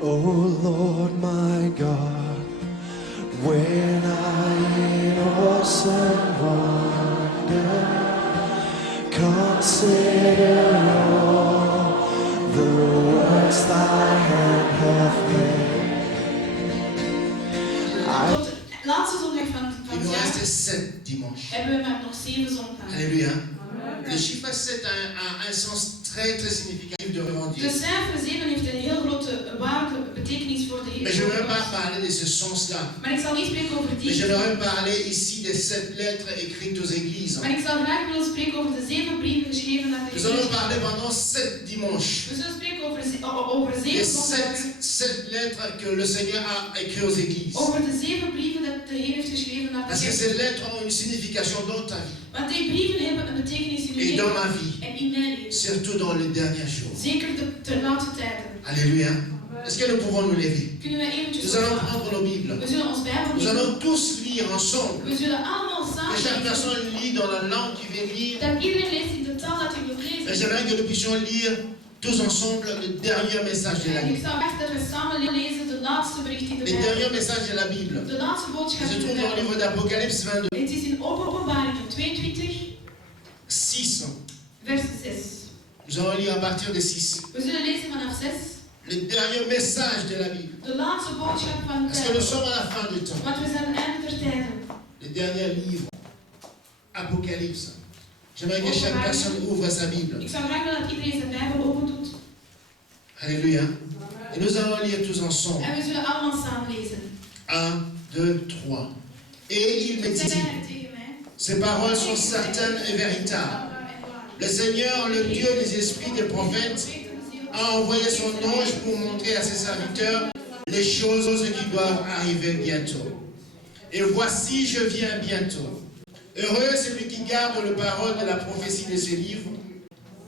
Oh Lord my God, when I in awesome wonder consider all the works thy hand hath made. Laatste zondag van Il het nous jaar reste 7 dimanches. hebben we maar nog 7 zondagen. Alléluia. Le chiffre 7 a un sens très très significatif devant Dieu. De cijfer 7 heeft een heel grote waarde, betekenis voor de Heer. Mais je ne veux pas parler de ce sens-là. Maar ik zal niet spreken over die. Mais j'aimerais parler ici des 7 lettres écrites aux églises. Maar ik zal graag willen spreken over de 7 brieven geschreven naar de Nous allons Heer. parler pendant 7 dimanches. We zullen spreken over Les 7 zondagen. 7 lettres que le Seigneur a écrites aux églises. Over de 7 brieven dat de Heer heeft geschreven naar de Parce que Heer. ces lettres ont une signification dans ta vie Want die brieven hebben een betekenis in uw et dans leven ma vie, en in mijn leven. surtout dans les derniers jours. Zeker de laatste tijden. Alléluia. Est-ce que nous pouvons nous lever? Kunnen wij eventjes Nous allons opstaan? prendre nos Bibles. We zullen ons Bijbel Nous nemen. allons tous lire ensemble. We zullen allemaal Que samen chaque lezen. personne lit dans la langue qu'il veut lire. Dat iedereen leest in de taal dat hij wil Mais lezen. j'aimerais que nous puissions lire tous ensemble le dernier message de la En ik Bible. zou echt dat we samen lezen de laatste bericht in de Le Bijbel. dernier message de la Bible De laatste boodschap se in de trouve dans le Bijbel. livre d'Apocalypse 22, Het is in Openbaring 22, 6. vers 6. Nous allons lire à partir de 6. We zullen lezen vanaf 6. Le dernier message de la Bible. De laatste boodschap van de Parce que nous Bijbel. sommes à la fin du temps. Want we zijn aan het einde der tijden. Le dernier livre, Apocalypse. J'aimerais que chaque personne ouvre sa Bible. Ik zou graag willen dat iedereen zijn Bijbel open doet. Alléluia. Et nous allons lire tous ensemble. En we zullen allemaal samen lezen. 1, 2, 3. Et il me Zij dit, zeiden tegen mij. ces paroles sont certaines et véritables. Le Seigneur, le Dieu des esprits des prophètes, a envoyé son ange pour montrer à ses serviteurs les choses qui doivent arriver bientôt. Et voici, je viens bientôt. Heureux celui qui garde le parole de la prophétie de ce livre.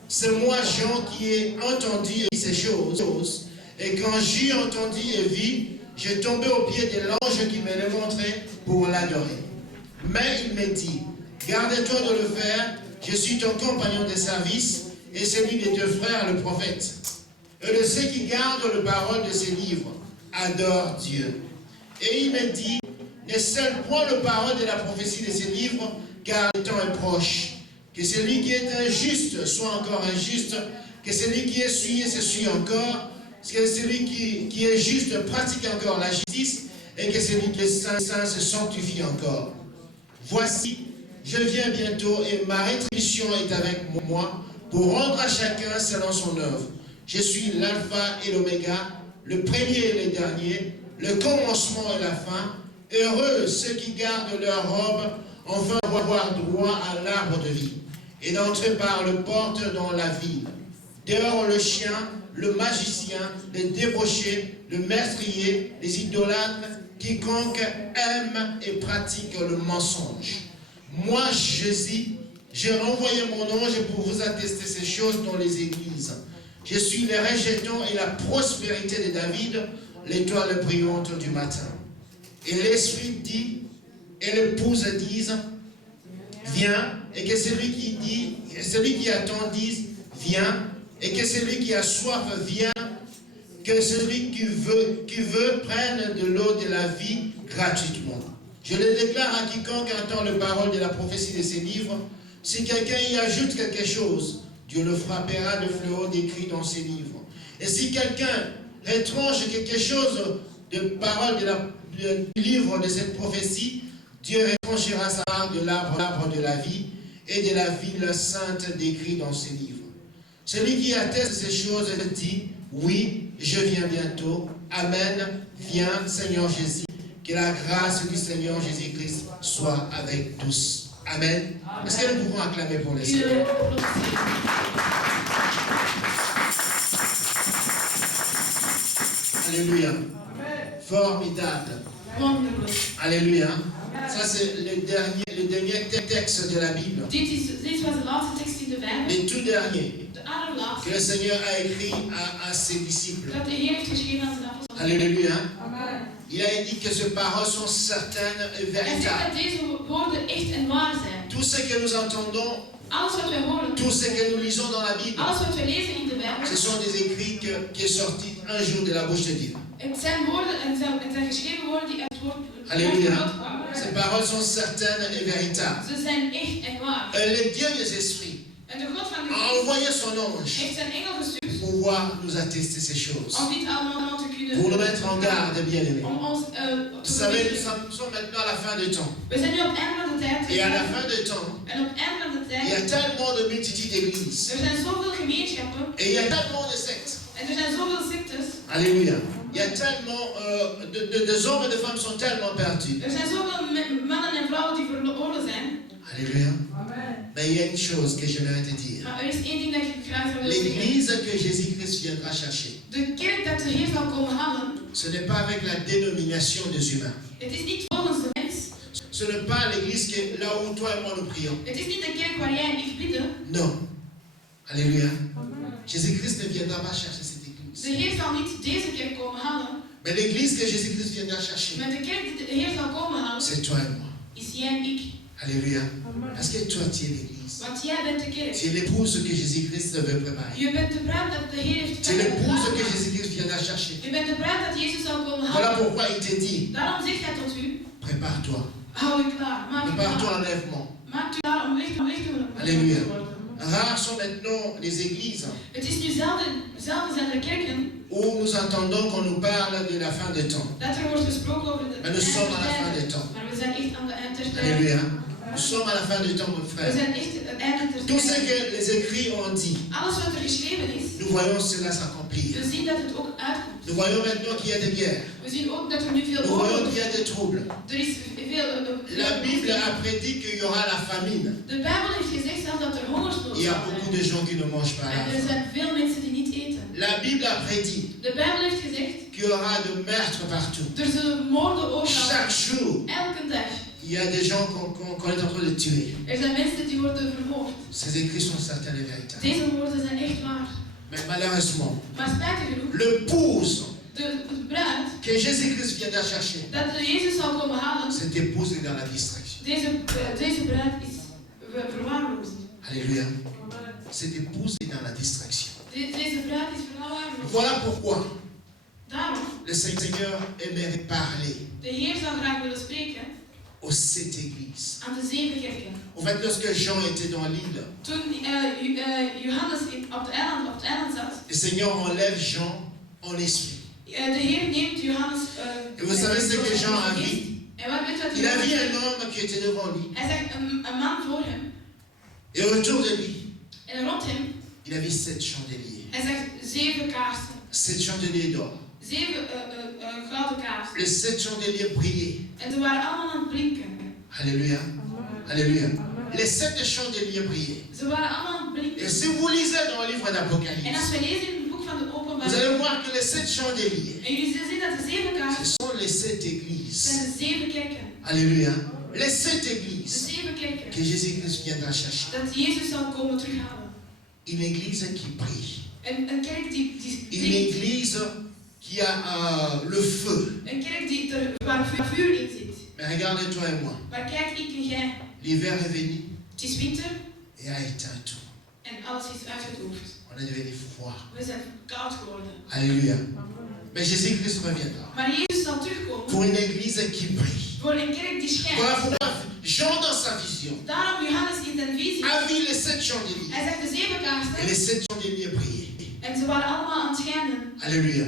C'est moi, Jean, qui ai entendu et vu ces choses. Et quand j'eus entendu et vu, j'ai tombé aux pieds de l'ange qui me l'a montré pour l'adorer. Mais il me dit, garde-toi de le faire, je suis ton compagnon de service et celui de tes frères le prophète. Et de ceux qui gardent la parole de ces livres adorent Dieu. Et il me dit, ne scelle point la parole de la prophétie de ces livres, car le temps est proche. Que celui qui est injuste soit encore injuste, que celui qui est souillé se souille encore, que celui qui est juste pratique encore la justice, et que celui qui est saint se sanctifie encore. Voici, je viens bientôt et ma rétribution est avec moi pour rendre à chacun selon son œuvre. Je suis l'alpha et l'oméga, le premier et le dernier, le commencement et la fin. Heureux ceux qui gardent leur robe, enfin avoir droit à l'arbre de vie, et d'entrer par le porte dans la ville. Dehors le chien, le magicien, le débauché, le meurtrier, les idolâtres, quiconque aime et pratique le mensonge. Moi, Jésus, j'ai renvoyé mon ange pour vous attester ces choses dans les églises. Je suis le rejeton et la prospérité de David, l'étoile brillante du matin. Et l'Esprit dit, et l'épouse disent, viens, et que celui qui dit, et celui qui attend dise, viens, et que celui qui a soif vienne, que celui qui veut prenne de l'eau de la vie gratuitement. Je le déclare à quiconque entend les paroles de la prophétie de ces livres. Si quelqu'un y ajoute quelque chose, Dieu le frappera de fléaux décrits dans ces livres. Et si quelqu'un retranche quelque chose de parole du livre de cette prophétie, Dieu retranchera sa part de l'arbre de la vie et de la ville sainte décrite dans ces livres. Celui qui atteste ces choses dit, oui, je viens bientôt. Amen. Viens, Seigneur Jésus. Que la grâce du Seigneur Jésus-Christ soit avec tous. Amen. Est-ce que nous pouvons acclamer pour le Seigneur? Alléluia. Formidable. Alléluia. Ça, c'est le dernier texte de la Bible. Dit was de laatste tekst in de Bijbel. Les tout derniers De allerlaatste. que le Seigneur a écrit à ses disciples. Dat de Heer heeft geschreven aan zijn apostelen. Alléluia. Amen. Il a dit que ces paroles sont certaines et Hij zegt véritables. dat deze woorden echt en waar zijn. Tout ce que nous entendons, Alles wat wij horen, tout ce que nous lisons dans la Bible, alles wat wij lezen in de Bijbel, ce sont des écrits qui sont sortis un jour de la bouche de Dieu. Het zijn woorden en het zijn geschreven woorden die uit het woord Alléluia. van God kwamen. Ces paroles sont certaines et véritables. Ze zijn echt en waar. Le Dieu des esprits En de God van de a geest envoyé son ange heeft zijn engel gestuurd pour pouvoir nous attester ces choses. om dit allemaal te kunnen Pour nous mettre en garde, bien-aimés. om ons Vous te savez, verlichten. nous sommes maintenant à la fin du temps. We zijn nu op het einde van de tijd. Et à la fin du temps, En op het einde van de il y a tijd. tellement de multitudes d'églises. Er zijn zoveel gemeenschappen. Et il y a tellement de sectes. En er zijn zoveel sectes. Alléluia. Il y a tellement de hommes et de femmes sont tellement perdus. Er zijn zoveel mannen en vrouwen die verloren zijn. Alléluia. Mais il y a une chose que j'aimerais te dire. Maar er is één ding dat ik graag zou willen zeggen. L'église que Jésus-Christ viendra chercher, De kerk dat de Heer zal komen halen. ce n'est pas avec la dénomination des humains. Het is niet volgens de mens. Ce n'est pas l'église là où toi et moi nous prions. Het is niet de kerk waar jij en ik bidden. Non. Alléluia. Jésus-Christ ne viendra pas chercher cette église. De Heer zal niet deze kerk komen halen. Mais l'église que Jésus-Christ viendra chercher, Maar de kerk die de Heer zal komen halen, c'est toi et moi. is jij en ik. Alléluia. Parce que toi, tu es l'église. Want jij bent de Tu kerk. es l'épouse que Jésus-Christ veut préparer. Je bent de bruid dat de Heer heeft Tu es l'épouse que geplaatst. Jésus-Christ viendra chercher. Je bent de bruid dat Jezus zal komen Voilà halen. pourquoi il te dit, Daarom zegt hij tot u, prépare-toi. hou je klaar. Maak je Prépare-toi klaar. à l'enlèvement. Maak je klaar om licht te worden. Alléluia. Rares sont maintenant les églises Het is nu zelden zijn er kerken où nous entendons qu'on nous parle de la fin des temps. dat er wordt gesproken over de Mais nous sommes à la fin des temps. Maar we zijn echt aan de eind der tijd. Alléluia. Nous sommes à la fin du temps, mon We frère. zijn echt het einde der Tout ce tijd. que les écrits ont dit, Alles wat er geschreven is, nous voyons cela s'accomplir. we zien dat het ook uitkomt. Nous voyons maintenant qu'il y a des guerres. We zien ook dat er nu veel Nous voyons oorlog qu'il y a des troubles. er is. Veel, La Bible a prédit qu'il y aura la famine. De Bijbel heeft gezegd zelfs dat er hongersnood Il y a zal beaucoup zijn. de gens qui ne mangent pas à la En er faim. zijn veel mensen die niet eten. La Bible a prédit De Bijbel heeft gezegd, qu'il y aura de meurtres partout. er zullen moorden overal. Chaque jour, Elke dag. il y a des gens qu'on est en train de tuer. Er zijn mensen die worden vermoord. Ces écrits sont certains et véritables. Deze woorden zijn echt waar. Mais malheureusement, Maar spijtig genoeg, l'épouse de bruid que Jésus-Christ viendra chercher, dat de Jezus zal komen halen, cette épouse est dans la distraction. deze bruid is verwaarloosd. Alléluia. Cette épouse est dans la distraction. Deze bruid is verwaarloosd. Voilà pourquoi Daarom, le Seigneur aimerait parler de Heer zou graag willen spreken aux 7 églises. aan de 7 kerken. En fait, lorsque Jean était dans l'île, Toen Johannes op het eiland zat, le Seigneur enlève Jean en esprit. de Heer neemt Johannes. Et vous savez ce que Jean a vu? En wat weet wat Il a vu hij un homme qui était devant lui. Hij zag een man voor hem. Et autour de lui, En rond hem, il a vu 7 chandeliers. hij zag 7 kaarsen. 7 chandeliers d'or. 7 gouden kaarsen. Les 7 chandeliers brillaient. En ze waren allemaal aan het blinken. Alléluia. Alléluia. Les 7 chandeliers brillaient. Ze waren allemaal aan het blinken. Et si vous lisez dans le livre En als d'Apocalypse, we lezen in het boek van de vous allez Openbaring, voir que les 7 chandeliers, en jullie zullen zien dat de 7 ce kaarsen sont les 7 églises. zijn de 7 kerken. Alléluia. Les 7 De églises 7 kerken. que Jésus-Christ viendra chercher. Dat Jezus zal komen terughalen. Une église qui brille. Een kerk die Une blinkt. église qui a le feu. Een kerk waar vuur in zit. Mais regarde toi et moi. Maar kijk, ik en jij. L'hiver est venu Het is winter et a éteint tout. en alles is uitgedoofd. On est devenu froid. We zijn koud geworden. Alléluia. Mais Jésus-Christ reviendra. Maar Jezus zal terugkomen Pour une église qui brille. voor een kerk die Voilà schijnt. pourquoi Jean dans sa vision Daarom Johannes in zijn visie. a vu les 7 chandeliers. Hij zag de 7 Et kaarsen les 7 chandeliers brillaient. en ze waren allemaal aan het schijnen. Alléluia.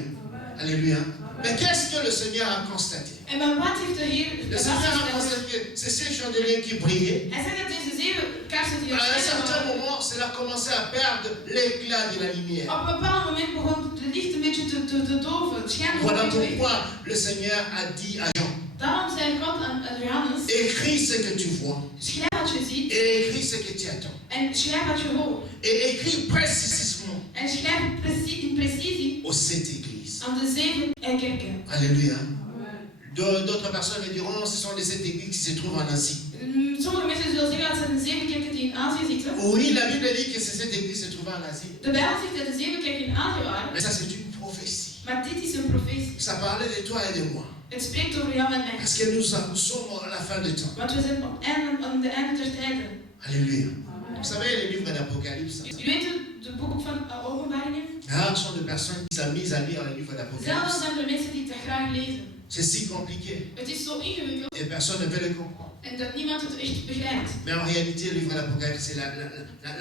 Alléluia. Mais qu'est-ce que le Seigneur a constaté? En maar wat heeft de Heer Le Seigneur a vastgesteld? constaté que ces 7 chandeliers qui brillaient, Hij zegt dat deze 7 kaarsen die à er un schijnen certain waren, moment, cela commençait à perdre l'éclat de la lumière. op een bepaald moment begon het licht een beetje te doven. Het schijnt Voilà een beetje weg. pourquoi le Seigneur a dit à Jean, Daarom zei God aan Johannes, écris ce que tu vois schrijf wat je ziet et écris ce que tu attends. en schrijf wat je hoort. Et écris précisément En schrijf in precisie aux 7 églises. aan de 7 kerken. Alléluia. D'autres personnes me diront, ce sont les 7 églises qui se trouvent en Asie. Sommige mensen zullen zeggen dat het zijn de 7 kerken die in Azië zitten. Oui, la Bible dit que ces 7 églises se trouvent en Asie. De Bijbel zegt dat de 7 kerken in Azië waren. Mais ça, c'est une prophétie. Maar dit is een profetie. Ça parlait de toi et de moi. Het spreekt over jou en mij. Parce que nous sommes à la fin du temps. Want we zijn aan de einde der tijden. Alléluia. Vous savez, le livre d'Apocalypse, Jullie weten de boek van Openbaringen? Rares sont les personnes qui s'amusent à lire le livre Zelden d'Apocalypse. zijn er mensen die het graag lezen. C'est si compliqué Het is zo ingewikkeld et personne ne peut le comprendre. en dat niemand het echt begrijpt. Mais en réalité, le livre d'Apocalypse, c'est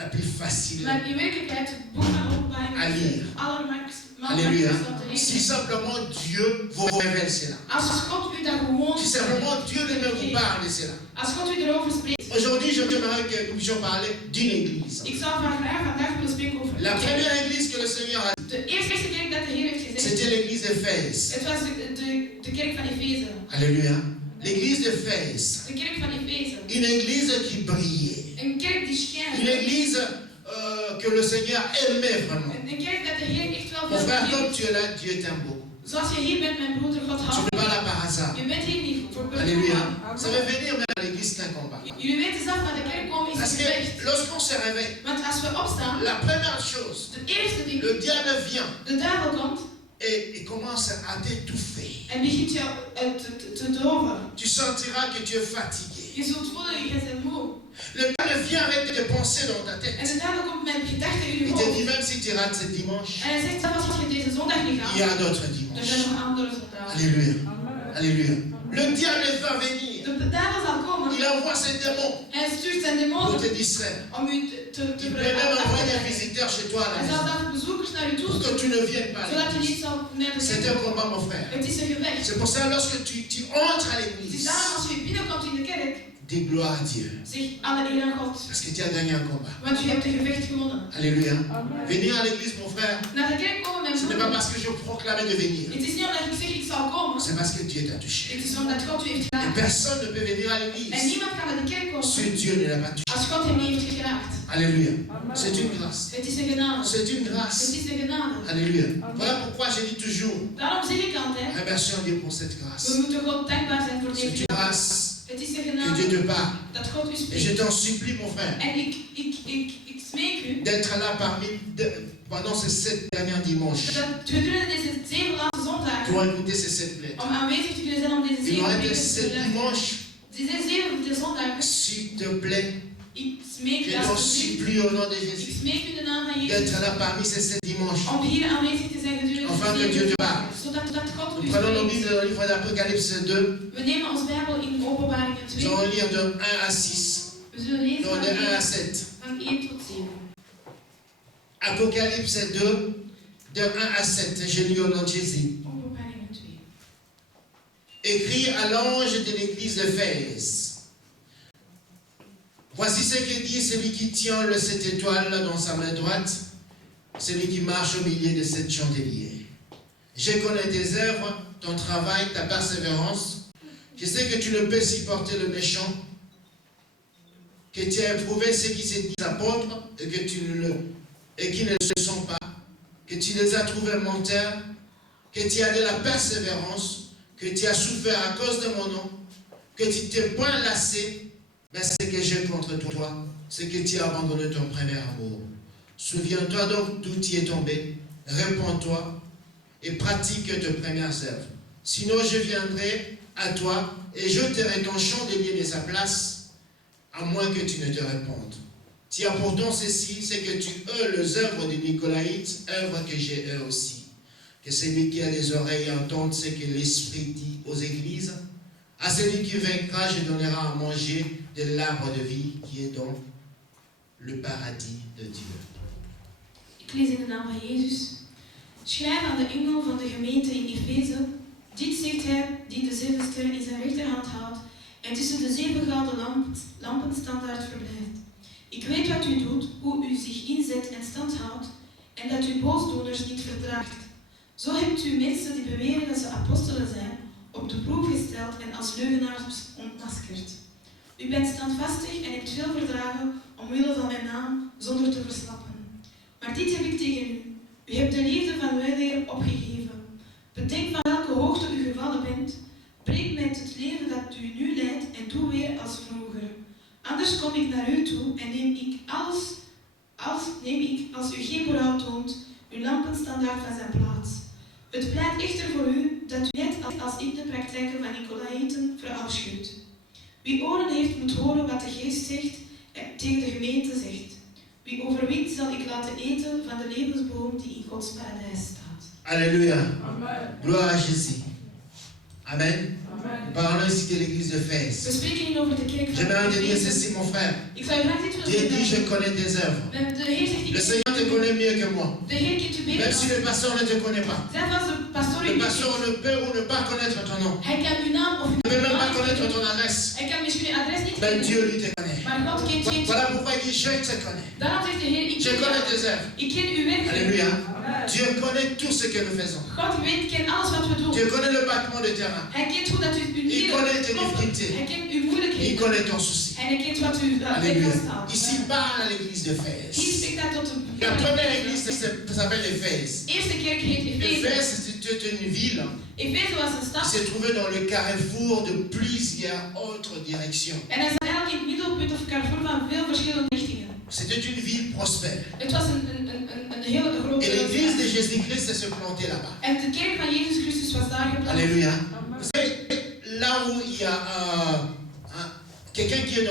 la plus facile Maar in werkelijkheid, het boek van Openbaring à is lire. het allermakkelijkste Alléluia. om te Si lezen. simplement Dieu vous révèle cela. Als God u dat gewoon Si simplement Dieu lui-même vous parle de cela. als God u erover spreekt. Aujourd'hui, j'aimerais que nous puissions parler d'une église. Ik zou graag vandaag willen spreken over La een kerk. première église que le Seigneur a dit, De eerste kerk dat de Heer heeft gezegd, c'était l'église d'Éphèse. het was de kerk van Efeze. Alléluia. L'église d'Éphèse. De kerk van Efeze. Une église qui brillait. Een kerk die Une schijnt. église que le Seigneur aimait vraiment. Een kerk dat de Heer echt wel Mon veel frère, van comme heeft. tu es là, Dieu t'aime beaucoup. Zoals je hier bent, mijn broeder, God Tu houdt. n'es pas là par hasard. Je bent hier niet voor Alléluia. beroep. Ça veut venir même à l'église, c'est un combat. Jullie weten zelf, naar de kerk komen is Parce een que gevecht. lorsqu'on se réveille, Want als we opstaan, la première chose, de eerste ding, le diable vient de duivel komt et commence à t'étouffer. en begint jou te doven. Tu sentiras que tu es fatigué. Je zult voelen, je bent moe. Le diable vient avec des pensées dans ta En tête. de duivel komt met gedachten in je Il te dit hoofd. même si tu rates ce dimanche, En hij zegt zelfs als je deze zondag niet il y gaat, a d'autres er dimanches. zijn nog andere zondagen. Alléluia. Alléluia. Le diable va venir. De duivel zal komen. Il envoie ses démons Hij stuurt zijn pour demonen te distraire. om u te Il peut même envoyer des brengen. visiteurs chez toi à la Hij zal maison dan bezoekers naar u toe pour que sturen, tu ne viennes pas. à zodat je l'église. niet zal naar de C'est kerk. un combat, mon frère. Het is een gevecht. C'est pour ça, lorsque tu entres à Het is l'église, daarom als je binnenkomt in de kerk, dis gloire à Dieu. zeg alle eer aan God. Parce que tu as gagné un combat. Want je hebt een gevecht gewonnen. Alléluia. Venir à l'église, mon frère, Naar de kerk komen, mijn ce n'est pas broeder. parce que je proclamais de venir. Het is niet omdat ik zeg ik zal komen. C'est parce que Dieu t'a touché. Het is omdat God u heeft Et geraakt. personne ne peut venir à En l'église niemand kan naar de kerk si komen Dieu ne l'a pas touché. als God hem niet heeft geraakt. Alléluia. C'est une grâce. Het is een genade. C'est une Het grâce. is een genade. Alléluia. Voilà pourquoi je dis toujours, Daarom zeg ik altijd, remercions Dieu pour cette we grâce. moeten God dankbaar zijn voor C'est deze une genade. grâce Het is een que genade Dieu te parle. dat God u Et je spreekt. t'en supplie, mon frère, En ik smeek u d'être là pendant ces 7 derniers dimanches dat gedurende deze 7 laatste zondagen pour écouter ces 7 lettres. om aanwezig te kunnen zijn om deze Il 7 nous reste weken te 7 luisteren. dimanches. Deze 7 zondagen, S'il te plaît, ik smeek je u t'en alsjeblieft, supplie au nom de ik Jésus smeek u in de naam van Jezus, d'être là parmi ces 7 dimanches. om hier aanwezig te zijn gedurende Enfin, que deze Dieu 7 te parle. zodat God u Nous prenons nos spreekt. Bibles dans le livre d'Apocalypse 2. We nemen ons Bijbel in Openbaringen Nous 2. allons lire de 1 à 6. We zullen lezen Non, de 1 à van 7. 1 tot 7. Apocalypse 2, de 1 à 7. Je lis au nom de Jésus. Openbaringen 2. Écrit à l'ange de l'église d'Éphèse. Voici ce que dit celui qui tient le 7 étoiles dans sa main droite, celui qui marche au milieu de 7 chandeliers. Je connais tes œuvres, ton travail, ta persévérance. Je sais que tu ne peux supporter le méchant, que tu as éprouvé ceux qui se disent apôtres et qui ne le sont pas, que tu les as trouvés menteurs, que tu as de la persévérance, que tu as souffert à cause de mon nom, que tu t'es point lassé, mais ce que j'ai contre toi, c'est que tu as abandonné ton premier amour. Souviens-toi donc d'où tu es tombé, répands-toi et pratique tes premières œuvres. Sinon je viendrai à toi et j'ôterai ton chandelier de sa place, à moins que tu ne te répandes. Tu as pourtant ceci, c'est que tu hais les œuvres des Nicolaïtes, œuvres que j'ai eux aussi. Que celui qui a des oreilles entende ce que l'Esprit dit aux églises. À celui qui vaincra, je donnerai à manger de l'arbre de vie qui est dans le paradis de Dieu. Ik lees in de naam van Jezus. Schrijf aan de engel van de gemeente in Efeze. Dit zegt hij die de 7 sterren in zijn rechterhand houdt en tussen de 7 gouden lampen standaard verblijft. Ik weet wat u doet, hoe u zich inzet en stand houdt en dat u boosdoeners niet verdraagt. Zo hebt u mensen die beweren dat ze apostelen zijn, op de proef gesteld en als leugenaars ontmaskerd. U bent standvastig en hebt veel verdragen omwille van mijn naam, zonder te verslappen. Maar dit heb ik tegen u. U hebt de liefde van weleer opgegeven. Bedenk van welke hoogte u gevallen bent. Breek met het leven dat u nu leidt en doe weer als vroeger. Anders kom ik naar u toe en neem ik, als u geen berouw toont, uw lampenstandaard van zijn plaats. Het pleit echter voor u dat u net als ik de praktijken van Nicolaïten verafschuwt. Wie oren heeft moet horen wat de geest zegt en tegen de gemeente zegt. Wie overwint zal ik laten eten van de levensboom die in Gods paradijs staat. Alléluia. Amen. Gloire à Jésus. Amen. Amen. Nous parlons ici de l'église We d'Éphèse. spreken hier over de kerk van J'aimerais te dire Efeze. ceci, mon frère. Ik zou je graag dit Dieu willen dit, je zeggen. connais tes œuvres. De Heer zegt, Le Seigneur te connaît mieux que moi. de Heer kent u beter Même dan si le pasteur ne te connaît pas. zelf als de pastoor u Le niet pasteur kent. ne peut ou ne pas connaître ton nom. Hij kan uw naam of uw Il ne peut même pas naam connaître niet ton kennen. adresse. Hij kan misschien uw adres niet Mais kennen. Dieu lui te connaît. Maar God kent je. Voilà pourquoi il dit, je te connais. Daarom zegt de Heer, ik Je ken connais jou. tes œuvres. Ik ken uw werk. Alléluia. Amen. Dieu connaît tout ce que nous faisons. God kent alles wat we doen. Dieu connaît le battement de terrain. Hij kent hoe dat u uw Il connaît tes klopt. difficultés. Hij kent uw Il moeilijkheden. connaît ton souci. En hij kent wat u Alléluia. weg staat. Ici, parle à l'église Hier d'Éphèse. spreekt hij tot de La première église s'appelle Éphèse. De eerste kerk heet Efeze. Éphèse, c'était une ville Efeze was een qui stad. se trouvait dans le carrefour de plusieurs autres directions. En hij zat eigenlijk in het middelpunt of carrefour van veel verschillende richtingen. C'était une ville prospère. Het was een hele grote Et l'église de stad. Jésus-Christ se plantait là-bas. En de kerk van Jezus Christus was daar geplaatst. Alléluia. Amen. Vous savez, là où il y a quelqu'un qui est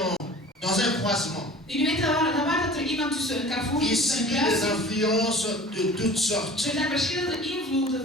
dans un croisement, Jullie weten dat waar dat er iemand tussen een carrefour il is en een subit des kruis. influences de toutes sortes. Er zijn verschillende invloeden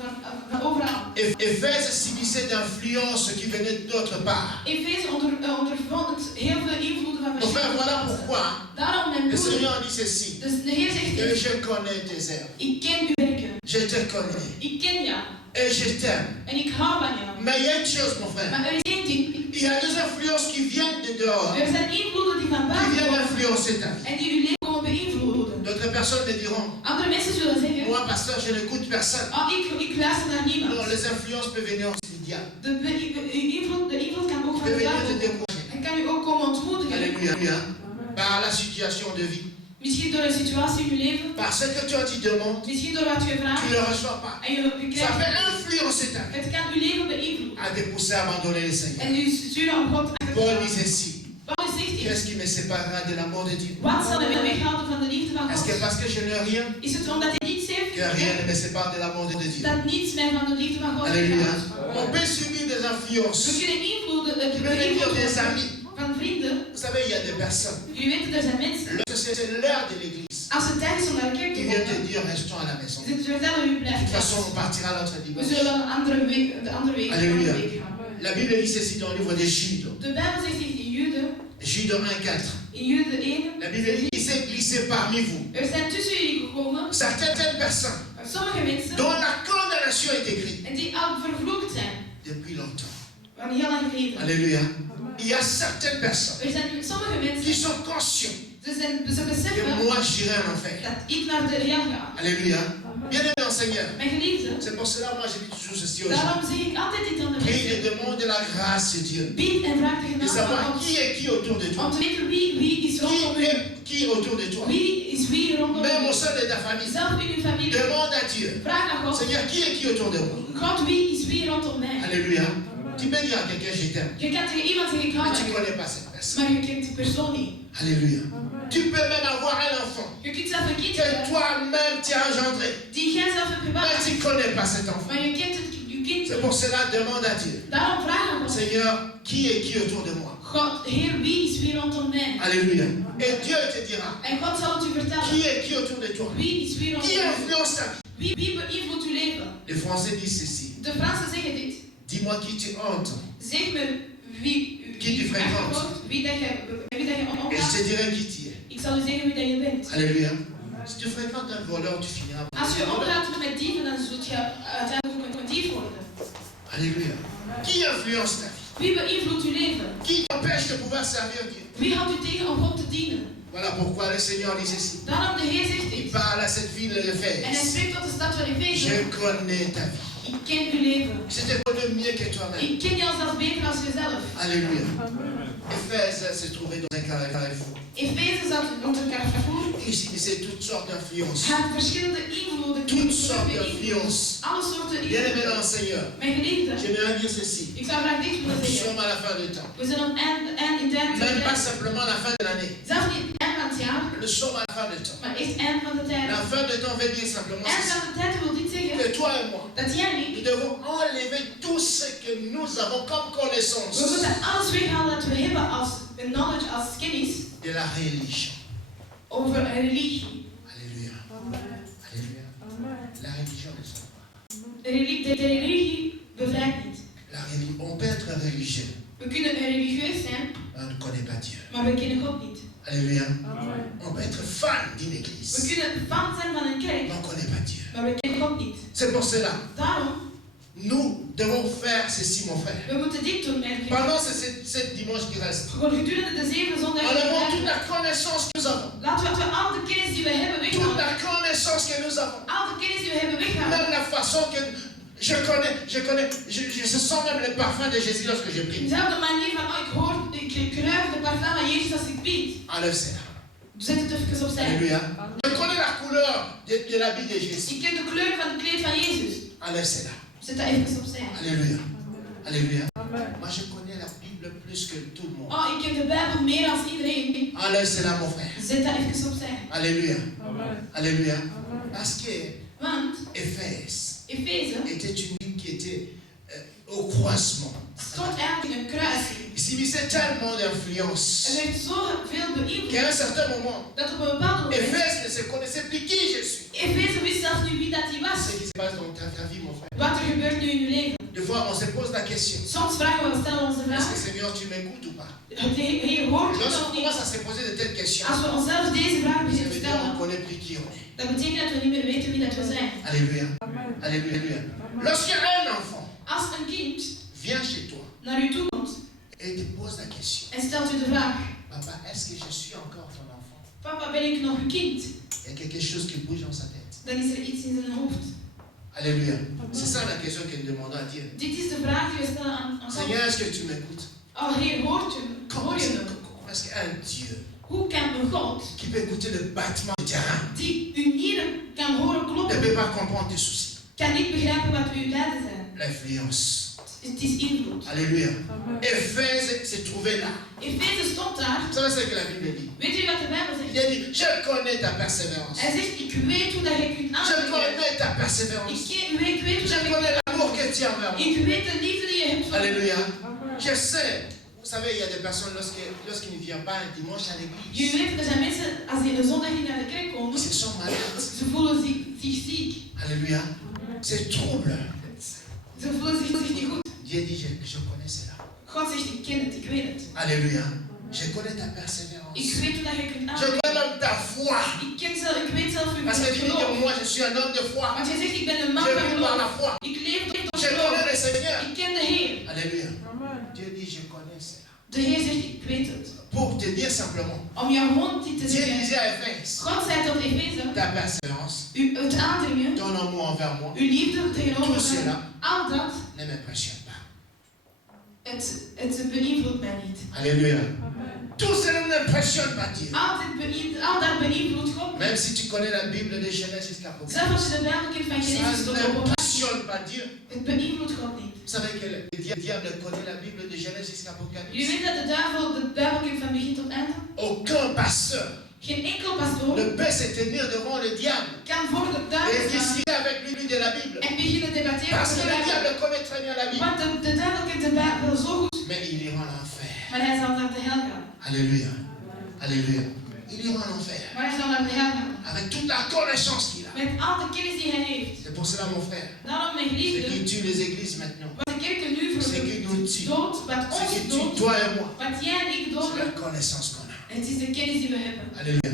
van overal. Éphèse subissait d'influences qui venaient d'autre part. Efeze ondervond heel veel invloeden van Enfin, verschillende voilà plaatsen. pourquoi Daarom mijn le broer. Seigneur dit ceci. Dus de Heer zegt Que dit. je connais tes œuvres. Ik ken uw werken. Je te connais. Ik ken jou. Et je t'aime. En ik hou van jou. Mais il y a une chose, mon frère. Maar er is één ding. Il y a des influences qui viennent de dehors, Er zijn invloeden die van qui buiten viennent komen. influencer ta vie. En die uw leven komen beïnvloeden. D'autres personnes me diront, Andere mensen zullen zeggen. moi, pasteur, je n'écoute personne. Oh, ik luister naar niemand. Non, les influences peuvent venir aussi du diable. De invloed kan ook van Peuvent de venir te duivel komen. décourager. En kan u ook komen ontmoedigen. Alléluia. Par la situation de vie. Misschien door een situatie in uw leven. Par ce que toi tu demandes, Misschien door wat u tu vraagt. ne le reçois pas. En je Ça peut krijgt. influencer ta vie. Het kan uw leven beïnvloeden. À te pousser à abandonner le Seigneur. En u sturen om God achter te Paul gaan. dit ceci. Paulus zegt dit. Qu'est-ce qui me séparera de l'amour de Dieu? Wat zal me weghouden van de liefde van Est-ce que God? parce que je n'ai rien, Is het omdat hij niets que rien heeft? ne me sépare de l'amour de Dieu? Dat niets mij van de liefde van God Alléluia. weghoudt. On peut subir des We influences. kunnen invloeden, Tu peux venir des beïnvloeden amis. van vrienden. Vous savez, il y a des personnes. Jullie weten, er zijn mensen. Lorsque c'est l'heure de l'église, Als het tijd is om naar de kerk te ils viennent te komen, dire restons à la maison. ze vertellen u De blijft toute façon, thuis. on partira l'autre We dimanche. zullen de andere week Alléluia. gaan. La Bible dit ceci dans le livre de Jude. De Bijbel zegt in Jude, Jude 1,4. in Jude 1, La Bible dit il s'est glissé parmi vous er zijn tussen jullie gekomen certaines personnes sommige mensen dont la condamnation est écrite en die al vervloekt zijn depuis longtemps. van heel lang geleden. Alléluia. Il y a certaines personnes Er zijn sommige qui mensen, sont conscients ze que beseffen moi j'irai en enfer. dat ik naar de hel ga. Alléluia. Bien aimé en Seigneur. Mijn geliefde, C'est pour cela moi je dis toujours ceci aux gens. daarom zeg ik altijd dit aan de Prie mensen. et demande la grâce de Dieu. Bid en vraag de De genade savoir van God. qui est qui autour de Om toi. te weten wie is rondom Qui u. est qui autour de toi. Wie is wie rondom Même au u. sein de ta famille. Zelf in uw familie. Demande à Dieu. Vraag aan God. Seigneur, qui est qui autour de moi. God, wie is wie rondom mij? Alléluia. Tu peux dire à quelqu'un je t'aime. Je kan tegen iemand zeggen, ik hou Mais tu van ne je. connais pas cette personne. Maar je kent die persoon niet. Alléluia. Tu peux même avoir un enfant Je kunt zelf een kind que hebben toi-même tu as engendré. die jij zelf hebt Mais gebaard. tu ne connais pas cet enfant. Maar je kent het, je kind. C'est pour cela demande à Dieu. Daarom vraag aan God. Seigneur, qui est qui autour de moi. God, Heer, wie is wie rondom mij? Alléluia. Et Dieu te dira. En God zal het u Qui vertellen. est qui autour de toi. Wie is wie rondom Qui mij? influence ta vie. Wie beïnvloedt uw leven? Les Français disent ceci. De Fransen zeggen dit. Dis-moi qui tu hantes. Zeg me wie Qui tu fréquentes. wie dat je Et je omgaat. te dirai qui tu es. Ik zal u zeggen wie dat je bent. Alléluia. Si tu fréquentes un voleur, tu finiras par Als je omgaat met dieven, dan zult je uiteindelijk ook een dief worden. Alléluia. Qui influence ta vie. Wie beïnvloedt uw leven? Qui t'empêche de pouvoir servir Dieu. Wie houdt u tegen om God te dienen? Voilà pourquoi le Seigneur dit ceci. Daarom de Heer zegt Il dit. parle à cette ville de En hij Éphèse. spreekt tot de stad van Efeze. Je connais ta vie. Ik ken uw leven. Je te connais mieux que toi-même. Ik ken jou zelfs beter als jezelf. Alléluia. Éphèse se trouvait dans un carrefour. Efeze zat op een carrefour. Il subissait toutes sortes d'influences. Hij had verschillende invloeden. Toutes sortes d'influences. Alle soorten Bien aimé invloeden. dans le Seigneur. Mijn geliefde, J'aimerais dire ceci. ik zou graag dit willen Nous zeggen. sommes à la fin du temps. We zijn aan het eind in het Même pas tijd. simplement à la fin de l'année. Zelfs niet het eind van het jaar, Nous sommes à la fin du temps. maar echt het eind van de tijd. La fin du temps veut dire simplement Eind ceci. van de tijd wil dit zeggen Que toi et moi, dat jij en ik, nous devons enlever tout ce que nous avons comme connaissance we moeten alles weghalen dat we hebben als knowledge, als kennis de la religion. over een religie. Alléluia. Amen. Alléluia. Amen. La religion ne sauve pas. De religie bevrijdt niet. On peut être religieux, We kunnen religieus zijn, mais on ne connaît pas Dieu. maar we kennen God niet. Alléluia. On peut être fan d'une We église, kunnen fan zijn van een kerk, mais on ne connaît pas Dieu. maar we kennen God niet. C'est pour cela, Daarom, nous devons faire ceci, mon frère. we moeten dit doen, mijn vriend. Pendant ces dimanches qui restent, Gewoon gedurende de 7 zondagen. enlevons toute la connaissance que nous avons. Laten we al de kennis die we hebben Toute weghalen. la connaissance que nous avons. Al de kennis die we hebben weghalen. Même la façon que je sens même le parfum de Jésus lorsque je prie. Dezelfde manier van, ik ruik de parfum van Jezus als ik bid. Enlève cela. Zet het even opzij. Alléluia. Je connais la couleur de l'habit de Jésus. Ik ken de kleur van het kleed van Jezus. Enlève cela. Zet dat even opzij. Alléluia. Alléluia. Moi je connais la Bible plus que tout le monde. Oh, ik ken de Bijbel meer dan iedereen. Enlève cela, mon frère. Zet dat even opzij. Alléluia. Alléluia. Parce que Want Éphèse Efeze était une ville qui était au croisement. stond eigenlijk een kruising. Il subissait tellement d'influence Werd zoveel beïnvloed qu'à un certain moment, dat op een bepaald moment Éphèse ne se connaissait plus qui je suis. Efeze wist zelfs niet wie dat hij was. Ce qui se passe dans ta vie, mon frère. Wat er gebeurt nu in je leven. Des fois, on se pose la question. Soms vragen we stellen onze Est-ce vraag. que Seigneur, tu m'écoutes ou pas? Heer, hoort je Lorsqu'on of niet? commence à se poser de telles questions, Als we onszelf deze vraag ça beginnen te veut dire qu'on ne stellen, connaît plus qui on est. dat betekent dat we niet meer weten wie dat we zijn. Alléluia. Alléluia. Lorsqu'un enfant Als een kind vient chez toi naar u toe komt et te pose la question, en stelt u de vraag: papa, est-ce que je suis encore ton enfant? Papa, ben ik nog uw kind? Il y a quelque chose qui bouge dans sa tête. Dan is er iets in zijn hoofd. Alléluia. C'est ça la question que nous demandons à Dieu. Dit is de vraag die we stellen aan God. Seigneur, est-ce que tu m'écoutes? Oh Heer, hoort u me? Hoor je me? Comment est-ce qu'un Dieu Hoe kan een God qui peut écouter le battement du terrain die uw nieren kan horen ne kloppen, peut pas comprendre tes soucis? kan niet begrijpen wat uw lijden zijn? L'influence. Het is invloed. Alléluia. Éphèse se trouvait là. Efeze stond daar. Vous savez ce que la Bible dit? Weet u wat de Bijbel Il zegt? a dit, je connais ta persévérance. Hij zegt: ik weet hoe dat je kunt Je aannemen. connais ta persévérance. Ik weet hoe Je dat je connais l'amour que tu as envers moi. Ik weet de liefde die je hebt voor Alléluia. Je sais. Vous savez, il y a des personnes lorsqu'ils ne viennent pas un dimanche à l'église, Jullie weten, er zijn mensen, als die een zondag niet naar de kerk komen, ils se sont malades. ze voelen zich ziek. Alléluia. C'est trouble. Ze voelen zich niet goed. Dieu dit, je connais cela. God zegt: ik ken het, ik weet het. Alléluia. Je connais ta persévérance. Ik weet hoe dat je kunt Je aannemen. connais même ta foi. Ik weet zelf hoe Parce que je tu dis que geloof. moi, je suis un homme de foi. Want jij zegt: ik ben een man Je van vis par la geloof. foi. Ik leef door Je geloof. connais le Seigneur. Ik ken de Heer. Alléluia. Dieu dit, je connais cela. De Heer zegt: ik weet het. Pour te dire simplement, Om jou gewoon dit te Dieu zeggen. disait à Éphèse, God zei tot Efeze: ta persévérance, het aandringen, ton amour envers moi, uw liefde tegenover Tout cela. mij, al dat, ne m'impressionne pas. het beïnvloedt mij niet. Alléluia. Tout cela n'impressionne pas Dieu. Al dat beïnvloedt God. Même si tu connais la Bible de Genèse jusqu'à Apocalypse, Zelfs als je de Bijbel kent van ça Genesis tot Openbaring, n'impressionne pas Dieu. het beïnvloedt God niet. Vous savez que le diable connaît la Bible de Genèse jusqu'à Jullie Apocalypse. weten dat de duivel de Bijbel kent van begin tot einde? Aucun pasteur Geen enkel pastoor ne peut se tenir devant le diable kan voor de et duivel staan discuter avec lui de la Bible. en beginnen debatteren Parce over que de le Bijbel. diable connaît très bien la Bible. Want de duivel kent de Bijbel zo goed, Mais il ira en enfer. maar hij zal naar de hel gaan. Alléluia. Alléluia. Il ira en enfer. Maar hij zal naar de hel gaan. Avec toute la connaissance qu'il a. Met al de kennis die hij heeft. C'est pour cela, mon frère. Daarom, mijn Ce qui geliefden, tue les églises maintenant, wat de kerken nu ce qui nous tue, dood, wat ce qui ons tue dood, toi et moi, wat jij en ik c'est dood, la connaissance qu'on a. het is de kennis die we hebben. Alléluia.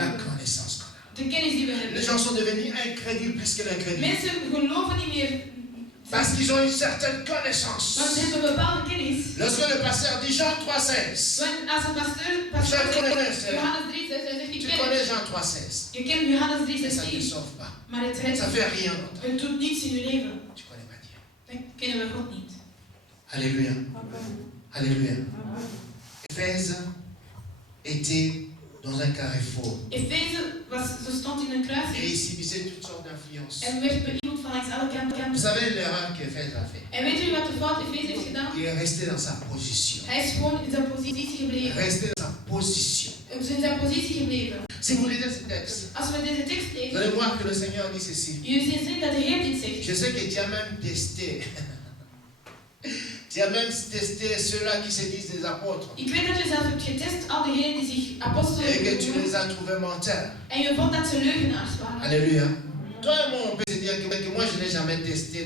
La connaissance qu'on a. De kennis die we Les hebben. gens sont devenus incrédules plus que l'incrédule. Mensen geloven niet meer, Parce qu'ils ont une certaine connaissance. want ze hebben bepaalde kennis. Lorsque le pasteur dit Jean 3,16, Want als een pasteur Je connais zegt cela. Johannes 3, hij zegt: ik tu ken connais het. Jean 3,16, Je kent Johannes 3, mais ça ne te 16, sauve pas. maar het redt Ça niet. fait rien dans ta vie. Het doet niets in je leven. Tu connais pas Dieu. Dan kennen we God niet. Alléluia. Alléluia. Éphèse était dans un carrefour Efeze ze stond in een et kruising il subissait toutes sortes d'influences. en werd beïnvloed van langs alle Vous kanten. savez l'erreur qu'Éphèse a fait? En weet jullie wat de fout Efeze heeft gedaan? Il est resté dans sa position. Hij is gewoon in zijn positie Il est gebleven. resté dans sa position. Hij is in zijn positie gebleven. Si vous lisez ce texte, Als we deze tekst vous lezen, allez voir que le Seigneur dit ceci. jullie zien dat de Heer dit zegt. Je sais que tu as même testé. Tu as même testé ceux-là qui se disent des apôtres. Ik weet dat je zelf hebt getest, al diegenen die zich apostelen Et que tu noemen, les as trouvés menteurs. en je vond dat ze leugenaars waren. Alléluia. Toi et moi, on peut se dire que moi, je n'ai jamais testé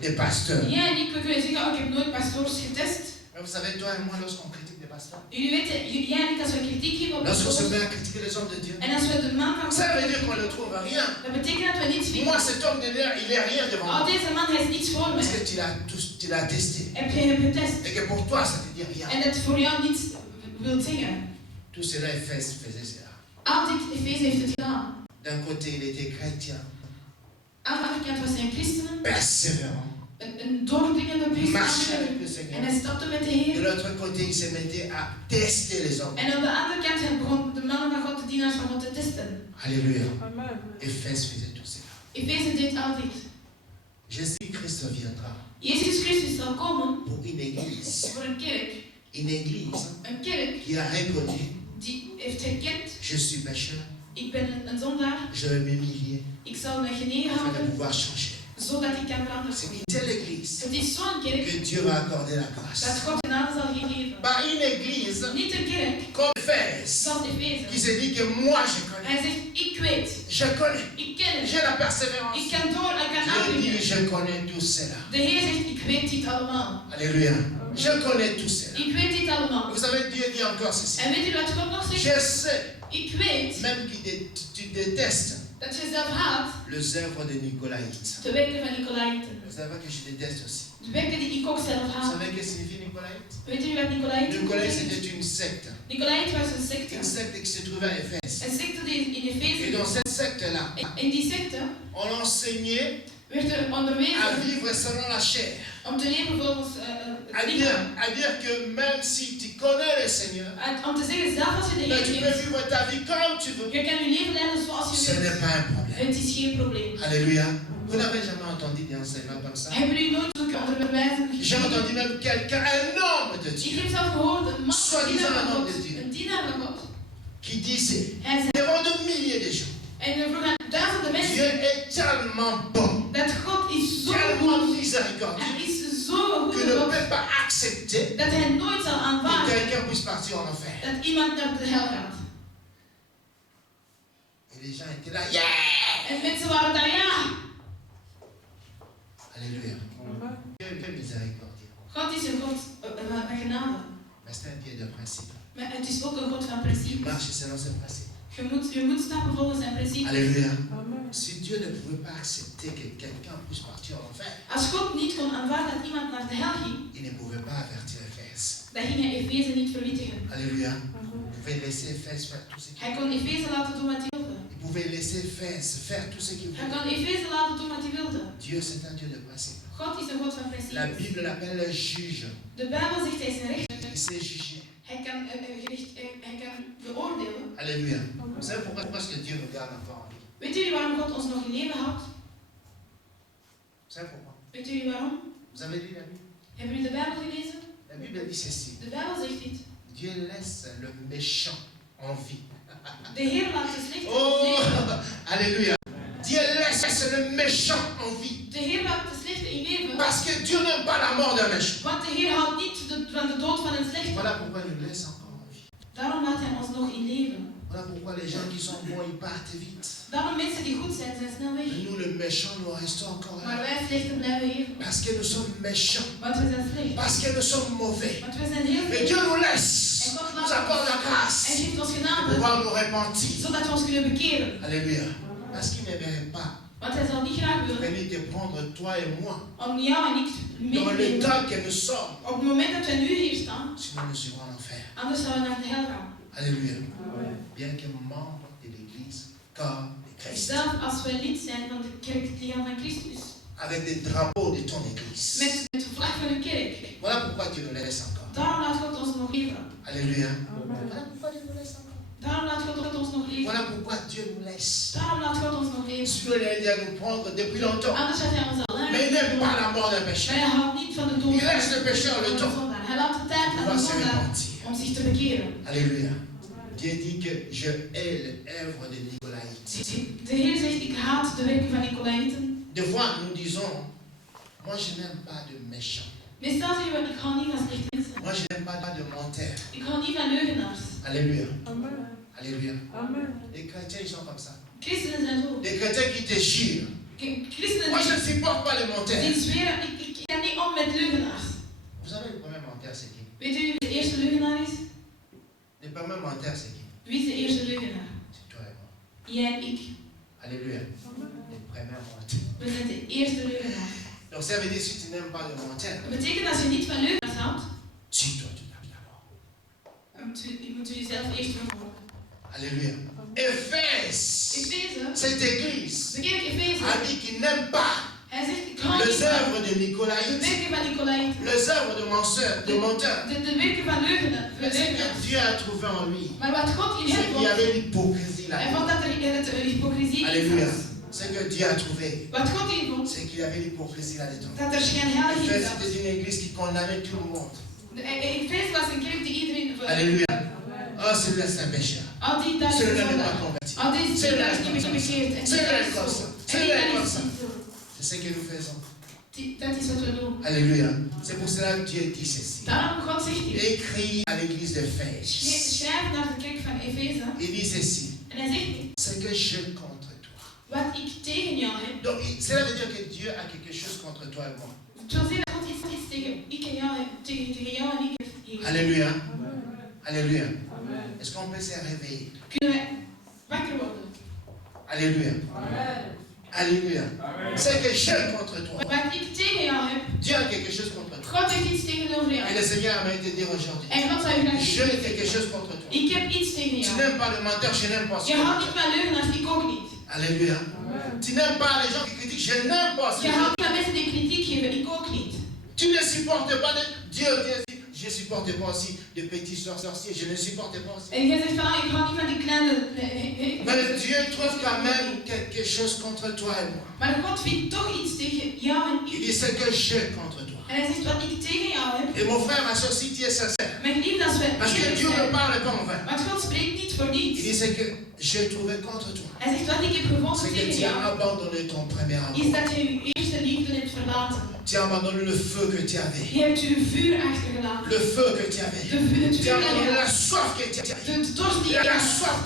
des pasteurs. Jij en ik, we kunnen zeggen, oh, ik heb nooit pastoors getest. Mais vous savez, toi et moi, lorsqu'on critique des pasteurs, Jullie weten, jij en ik, als we kritiek geven op lorsqu'on se pastoors, met à critiquer les hommes de Dieu, en als we de man van ça God veut dire qu'on ne trouve rien. dat betekent dat we niets vinden. Moi, cet homme de Dieu, il n'est rien devant Oh, moi. deze man, hij is niets voor Parce mij. que tu l'as testé. Heb je hem getest? Et que pour toi, ça ne te dit rien. En dat voor jou niets wil zeggen. Tout cela, Éphèse faisait cela. Al dit Efeze heeft het gedaan. D'un côté, il était chrétien, Aan de andere kant was hij een christen, persévérant, een doordringende marchait priester. avec le En Seigneur. hij stapte met de De Heer. l'autre côté, il se mettait à tester les hommes. En aan de andere kant hij begon de mannen van God, de dienaars van God te testen. Alléluia. Éphèse faisait tout cela. Efeze deed al dit. Jésus-Christ viendra Jezus Christus zal komen pour une église. voor een kerk. Une église Een kerk qui a reconnu, die heeft herkend, je suis pécheur, ik ben een zondaar, je vais m'humilier ik zal me genegen afin de houden, pouvoir changer. zodat ik kan veranderen. C'est une telle église Het is zo'n kerk que Dieu va accorder la dat grâce. God genade zal geven. Pas une église Niet een kerk comme Éphèse zoals qui Efeze. se dit que moi je connais. Hij zegt, ik weet, Je connais. ik ken het, J'ai la persévérance. ik kan door, ik kan Dieu dit, aanbrengen. je connais tout cela. De Heer zegt, ik weet dit allemaal. Alléluia. Je connais tout cela. Ik weet dit allemaal. Vous savez, Dieu dit encore ceci. En weet u wat God nog Je zegt? sais, Ik weet même que tu détestes dat je zelf haat les œuvres de Nicolaïtes. de werken van Nicolaïten. Vous savez que je déteste aussi. De werken die ik ook zelf Vous haat. savez ce que signifie Nicolaïte? Weet u wat Nicolaïten Nicolaïte, betekent? c'était une secte. Nicolaït was een secte. Une secte qui se trouvait à Éphèse. Een secte die in Et Efeze. dans cette secte-là, In die secte on enseignait werd er à onderwezen vivre selon la chair. om te leven volgens het lichaam. À dire que même si tu connais le Seigneur, Om te zeggen, zelf als je de ben, Heer tu peux kent, vivre ta vie comme tu veux. je kan je leven leiden zoals je Ce wilt. n'est pas un problème. Het is geen probleem. Alléluia. Vous n'avez jamais entendu des enseignements comme ça? Hebben jullie nooit zulke onderwijzen J'ai gekregen? entendu même quelqu'un, un homme de Ik Dieu, heb zelf gehoord, een man, Soit een dienaar disant van un homme God, de Dieu. een dienaar van God. qui disait Hij zei, devant de milliers de gens, en we vroegen aan duizenden Dieu mensen, est tellement bon, dat God is zo tellement goed, miséricordieux, hij is zo que goed ne God, peut pas accepter dat hij nooit zal que aanvaarden quelqu'un puisse partir en enfer. dat iemand naar de hel gaat. Et les gens étaient là, yeah! En mensen waren daar, ja, Alléluia. Dieu est miséricordieux. God is een God van genade. Mais c'est un Dieu de principe. Maar het is ook een God van Il principe. marche selon ses principes. Je moet stappen volgens zijn principe. Alléluia. Si Dieu ne pouvait pas accepter que quelqu'un puisse partir en enfer, Als God niet kon aanvaarden dat iemand naar de hel ging, il ne pouvait pas avertir Éphèse. dan ging hij Efeze niet verwittigen. Alléluia. Il pouvait laisser Éphèse faire tout ce qu'il Hij kon Efeze laten doen wat hij wilde. Il pouvait laisser Éphèse faire tout ce qu'il Hij voulait. kon Efeze laten doen wat hij wilde. Dieu, c'est un Dieu de principe. God is een God van La principe. Bible l'appelle le juge. De Bijbel zegt hij is een rechter. Il sait juger. Hij kan beoordelen. Alléluia. Vous savez pourquoi est-ce que Dieu nous garde encore en vie? Weet jullie waarom God ons nog in leven houdt? Vous savez pourquoi? Weet jullie waarom? Vous avez lu la Bible? Hebben jullie de Bijbel gelezen? La Bible dit ceci. De Bijbel zegt dit. Dieu laisse le méchant en vie. De Heer laat de slechte Oh, leven. alléluia. Dieu laisse le méchant en vie. De Heer laat de slechte in leven. Parce que Dieu n'aime pas la mort d'un méchant. Want de Heer houdt niet van de dood van een slechte. Voilà pourquoi il nous laisse encore en vie. Daarom laat hij ons nog in leven. Voilà pourquoi les gens qui sont bons, ils partent vite. Daarom mensen die goed zijn, zijn snel weg. Et nous, le méchant, nous restons encore Maar là. wij slechten blijven hier. Parce que nous sommes méchants. Want we zijn slecht. Parce que nous sommes mauvais. Want we zijn heel Et veel. Dieu nous laisse. Nous accorde la En grâce. geeft ons Pour genade. pouvoir nous repentir. Zodat we ons kunnen bekeren. Alléluia. Parce qu'il n'aimerait pas Want hij zal niet graag willen venir te prendre toi et moi om jou en ik mee dans te le nemen. temps que nous sommes. Op het moment dat wij nu hier staan, Sinon nous serons en enfer. anders zouden we naar de hel gaan. Alléluia. Bien que membre de l'église comme de Christ. Zelf als we lid zijn van de kerk, het lichaam van Christus. Avec des drapeaux de ton église. Met de vlag van uw kerk. Voilà pourquoi Dieu nous laisse encore. Daarom laat God ons nog leven. Alléluia. Voilà pourquoi Dieu nous laisse encore. Daarom laat God ons nog leven. Voilà pourquoi Dieu nous laisse. Daarom laat God ons nog leven. Dieu l'a à nous prendre depuis longtemps. Anders had hij ons al lang. Mais il n'aime pas la mort d'un pécheur. Maar hij houdt niet van de dood Il laisse le pécheur le van de temps zondaar. Hij laat de tijd pour aan pouvoir de se zondaar repentir. om zich te bekeren. Alléluia. Dieu dit que je hais l'œuvre de Nicolaïte. De Heer zegt, ik haat de werken van Nicolaïten. Des fois, nous disons, moi je n'aime pas de méchants. Meestal zeggen we, ik hou niet van slechte mensen. Moi je n'aime pas de menteurs. Ik hou niet van leugenaars. Alléluia. Alléluia. Les chrétiens, ils sont comme ça. Christenen zijn zo. Des chrétiens qui te jurent. Christenen Moi, je ne supporte pas les menteurs. die zweren, ik ga niet om met leugenaars. Vous savez, le premier menteur, c'est qui? Weet u wie de eerste leugenaar is? Le premier menteur, c'est qui? Wie is de eerste leugenaar? C'est toi et moi. Jij en ik. Alléluia. Le premier menteur. We zijn de eerste leugenaar. Donc, ça veut dire si tu n'aimes pas le menteur, Dat betekent als je niet van leugenaars houdt, tue-toi tout d'abord. je moet jezelf eerst vervolgen. Alléluia. Éphèse, Efeze, cette église, de kerk Efeze, a dit qu'il n'aime pas hij zegt ik hou niet les van œuvres de de Nicolaïtes, werken van Nicolaïten, les œuvres de menteurs. de werken van leugenaars. Mais ce que Dieu a trouvé en lui, Maar wat God in c'est hem qu'il y vond, avait l'hypocrisie hij là. vond dat er een hypocrisie in Alléluia. was. Ce que Dieu a trouvé, Wat God in vond, c'est qu'il y avait l'hypocrisie là-dedans. dat er schijnheiligheid Éphèse, was. c'était une église qui condamnait tout le monde. Efeze was een kerk die iedereen... Alléluia. Oh, celui-là, c'est un pécheur. Al die daar Celui-là n'est pas converti. al deze Celui-là is est niet meer comme ça. gebekeerd. En Celui-là est die comme is ça. zo. En Celui-là est die comme is ça. niet zo. C'est ce que nous faisons. Dat is wat we doen. Alléluia. C'est pour cela que Dieu dit ceci. Daarom God zegt hier. Écrit à l'église d'Éphèse. Schrijf naar de kerk van Efeze. Il dit ceci. En hij zegt hier. C'est que je contre toi. Wat ik tegen jou heb. Donc, cela veut dire que Dieu a quelque chose contre toi et moi. Het wil zeggen dat God iets tegen ik en jou heb. Tegen jou en ik heb. Alléluia. Alléluia. Est-ce qu'on peut se réveiller? Kunnen wij wakker worden? Alléluia. Alléluia. C'est que j'ai contre toi. Wat ik tegen jou heb. Dieu a quelque chose contre toi. God heeft iets tegenover jou. Et le Seigneur m'a te dire aujourd'hui. En God zou je graag J'ai zeggen. quelque chose contre toi. Ik heb iets tegen Tu jou. n'aimes pas le menteur, je n'aime pas Je ça. houdt niet van leugenaars, ik ook niet. Alléluia. Tu n'aimes pas les gens qui critiquent, je n'aime pas Je ça. houdt niet van mensen die kritiek geven, ik ook niet. Tu ne supportes pas Dieu dit, je ne supporte pas aussi de petits sorciers, je ne supporte pas aussi. En jij zegt van, ik hou niet van die kleine... Mais Dieu trouve quand même quelque chose contre toi et moi. Maar God vindt toch iets tegen jou en Il ik. dit c'est que j'ai contre toi. En hij zegt, wat ik tegen jou heb. Et mon frère, ma soeur, si tu es sincère, Mijn geliefde, als we parce que eerlijk Dieu ne zijn. parle pas en vain. Want God spreekt niet voor Il niets. dit c'est que j'ai trouvé contre toi. Hij zegt, wat ik heb gevonden C'est que tegen tu as jou, abandonné ton premier is amour. dat je je eerste liefde hebt verlaten. Tu as abandonné le feu que tu avais. Je hebt je vuur achtergelaten. Le feu que tu avais. Het vuur Tu as abandonné dat la je soif que tu avais. de dorst die je La had. soif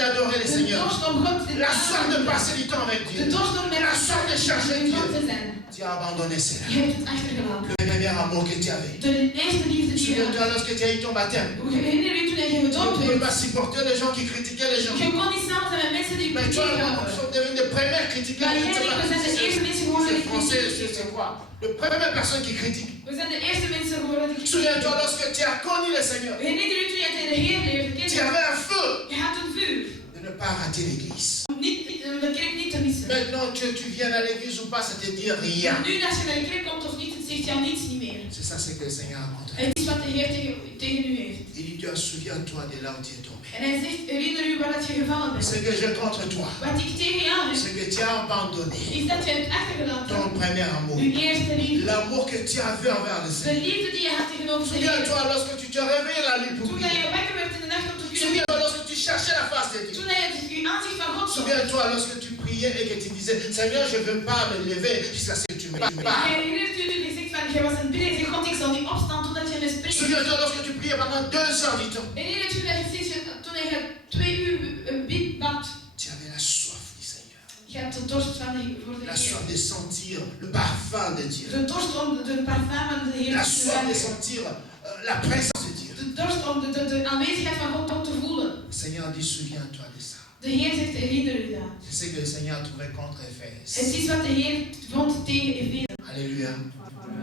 d'adorer le De Seigneur. dorst om God te La soif de passer du temps avec De Dieu. dorst om met La soif de chercher met God Dieu. te zijn. Tu as abandonné cela. Je hebt het achtergelaten. Le premier amour que tu avais. De eerste liefde die je Souviens-toi had. lorsque tu as eu ton baptême. Herinner je toen je Tu ne gedoopt pouvais werd. pas supporter les gens qui critiquaient les gens. Je kon niet samen zijn met mensen die Mais kritiek toi, nous hadden. sommes devenus les premiers critiqueurs. Maar Je jij ne sais en ik, we zijn de pas eerste si mensen geworden c'est die français, kritiek c'est geven. quoi. Le première personne qui critique. We zijn de eerste mensen geworden die kritiek Souviens-toi lorsque tu as connu le Seigneur. Herinner je toen je de Heer leerde Tu kennen. avais un feu Je had een vuur. de ne pas rater l'église. Om de kerk niet te missen. Maintenant que tu viens à l'église ou pas, ça te dit rien. Nu als je naar de kerk komt of niet, het zegt jou niets niet meer. C'est ça, c'est que le Seigneur a montré. Het is wat de Heer tegen u heeft. Il dit, Dieu, souviens-toi de là où tu es tombé. En hij zegt, herinner u waar dat je gevallen bent. Ce que j'ai contre toi, Wat ik tegen jou heb, c'est que tu as abandonné is dat je hebt achtergelaten. ton premier amour. Uw eerste liefde. L'amour que tu avais envers le De Seigneur. liefde die je had tegenover de Heer. Souviens-toi lorsque tu te réveillais la nuit pour Toen prier. je wakker werd in de nacht om te kunnen Souviens-toi lorsque tu cherchais la face de Dieu. Toen je je aanzicht van God zag. Souviens-toi lorsque tu priais et que tu disais, Seigneur, je ne veux pas me lever jusqu'à ce que tu me Je parles. herinnert u toen je zegt van, je was een bidden en zegt, God, ik zal niet opstaan totdat je me spreekt. Souviens-toi lorsque tu priais pendant 2 heures du temps. Herinnert u dat je zegt, toen je 2 uur bad, Tu avais la soif du Seigneur. je hebt de dorst van voor de La Heer. soif de sentir le parfum de Dieu. De dorst om de parfum van de Heer La te soif de ruiken. sentir la présence de Dieu. De dorst om de aanwezigheid van God ook te voelen. Le Seigneur dit, souviens-toi de ça. De Heer zegt, herinner u dat. C'est ce que le Seigneur a trouvé contre Het Éphèse. is wat de Heer vond tegen Efeze. Alléluia.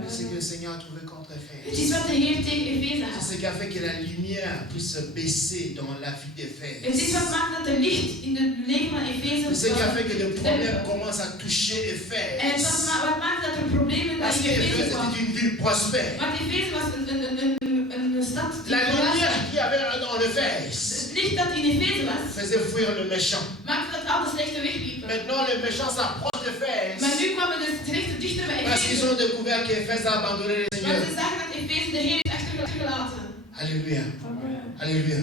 C'est ce que le Seigneur a trouvé contre Het Éphèse. is wat de Heer tegen Efeze C'est had. ce qui a fait que la lumière puisse baisser dans la vie Het is d'Éphèse. wat maakt dat er licht in het leven van Efeze C'est ce qui a was. fait que le problème commence à toucher En Éphèse. wat maakt dat er problemen Parce in qu'Éphèse Efeze kwamen. était une ville prospère. Want Efeze was een stad die La vooruit lumière was. qu'il y avait dans l'Éphèse Het licht dat in Efeze was, faisait fuir le méchant. maakte dat al de slechte wegliepen. Maintenant, les méchants s'approchent d'Éphèse Maar nu kwamen de slechte dichter bij parce qu'ils Efeze. ont découvert qu'Éphèse a abandonné le Want Seigneur. ze zagen dat Efeze de Heer heeft achtergelaten. Alléluia. Alléluia.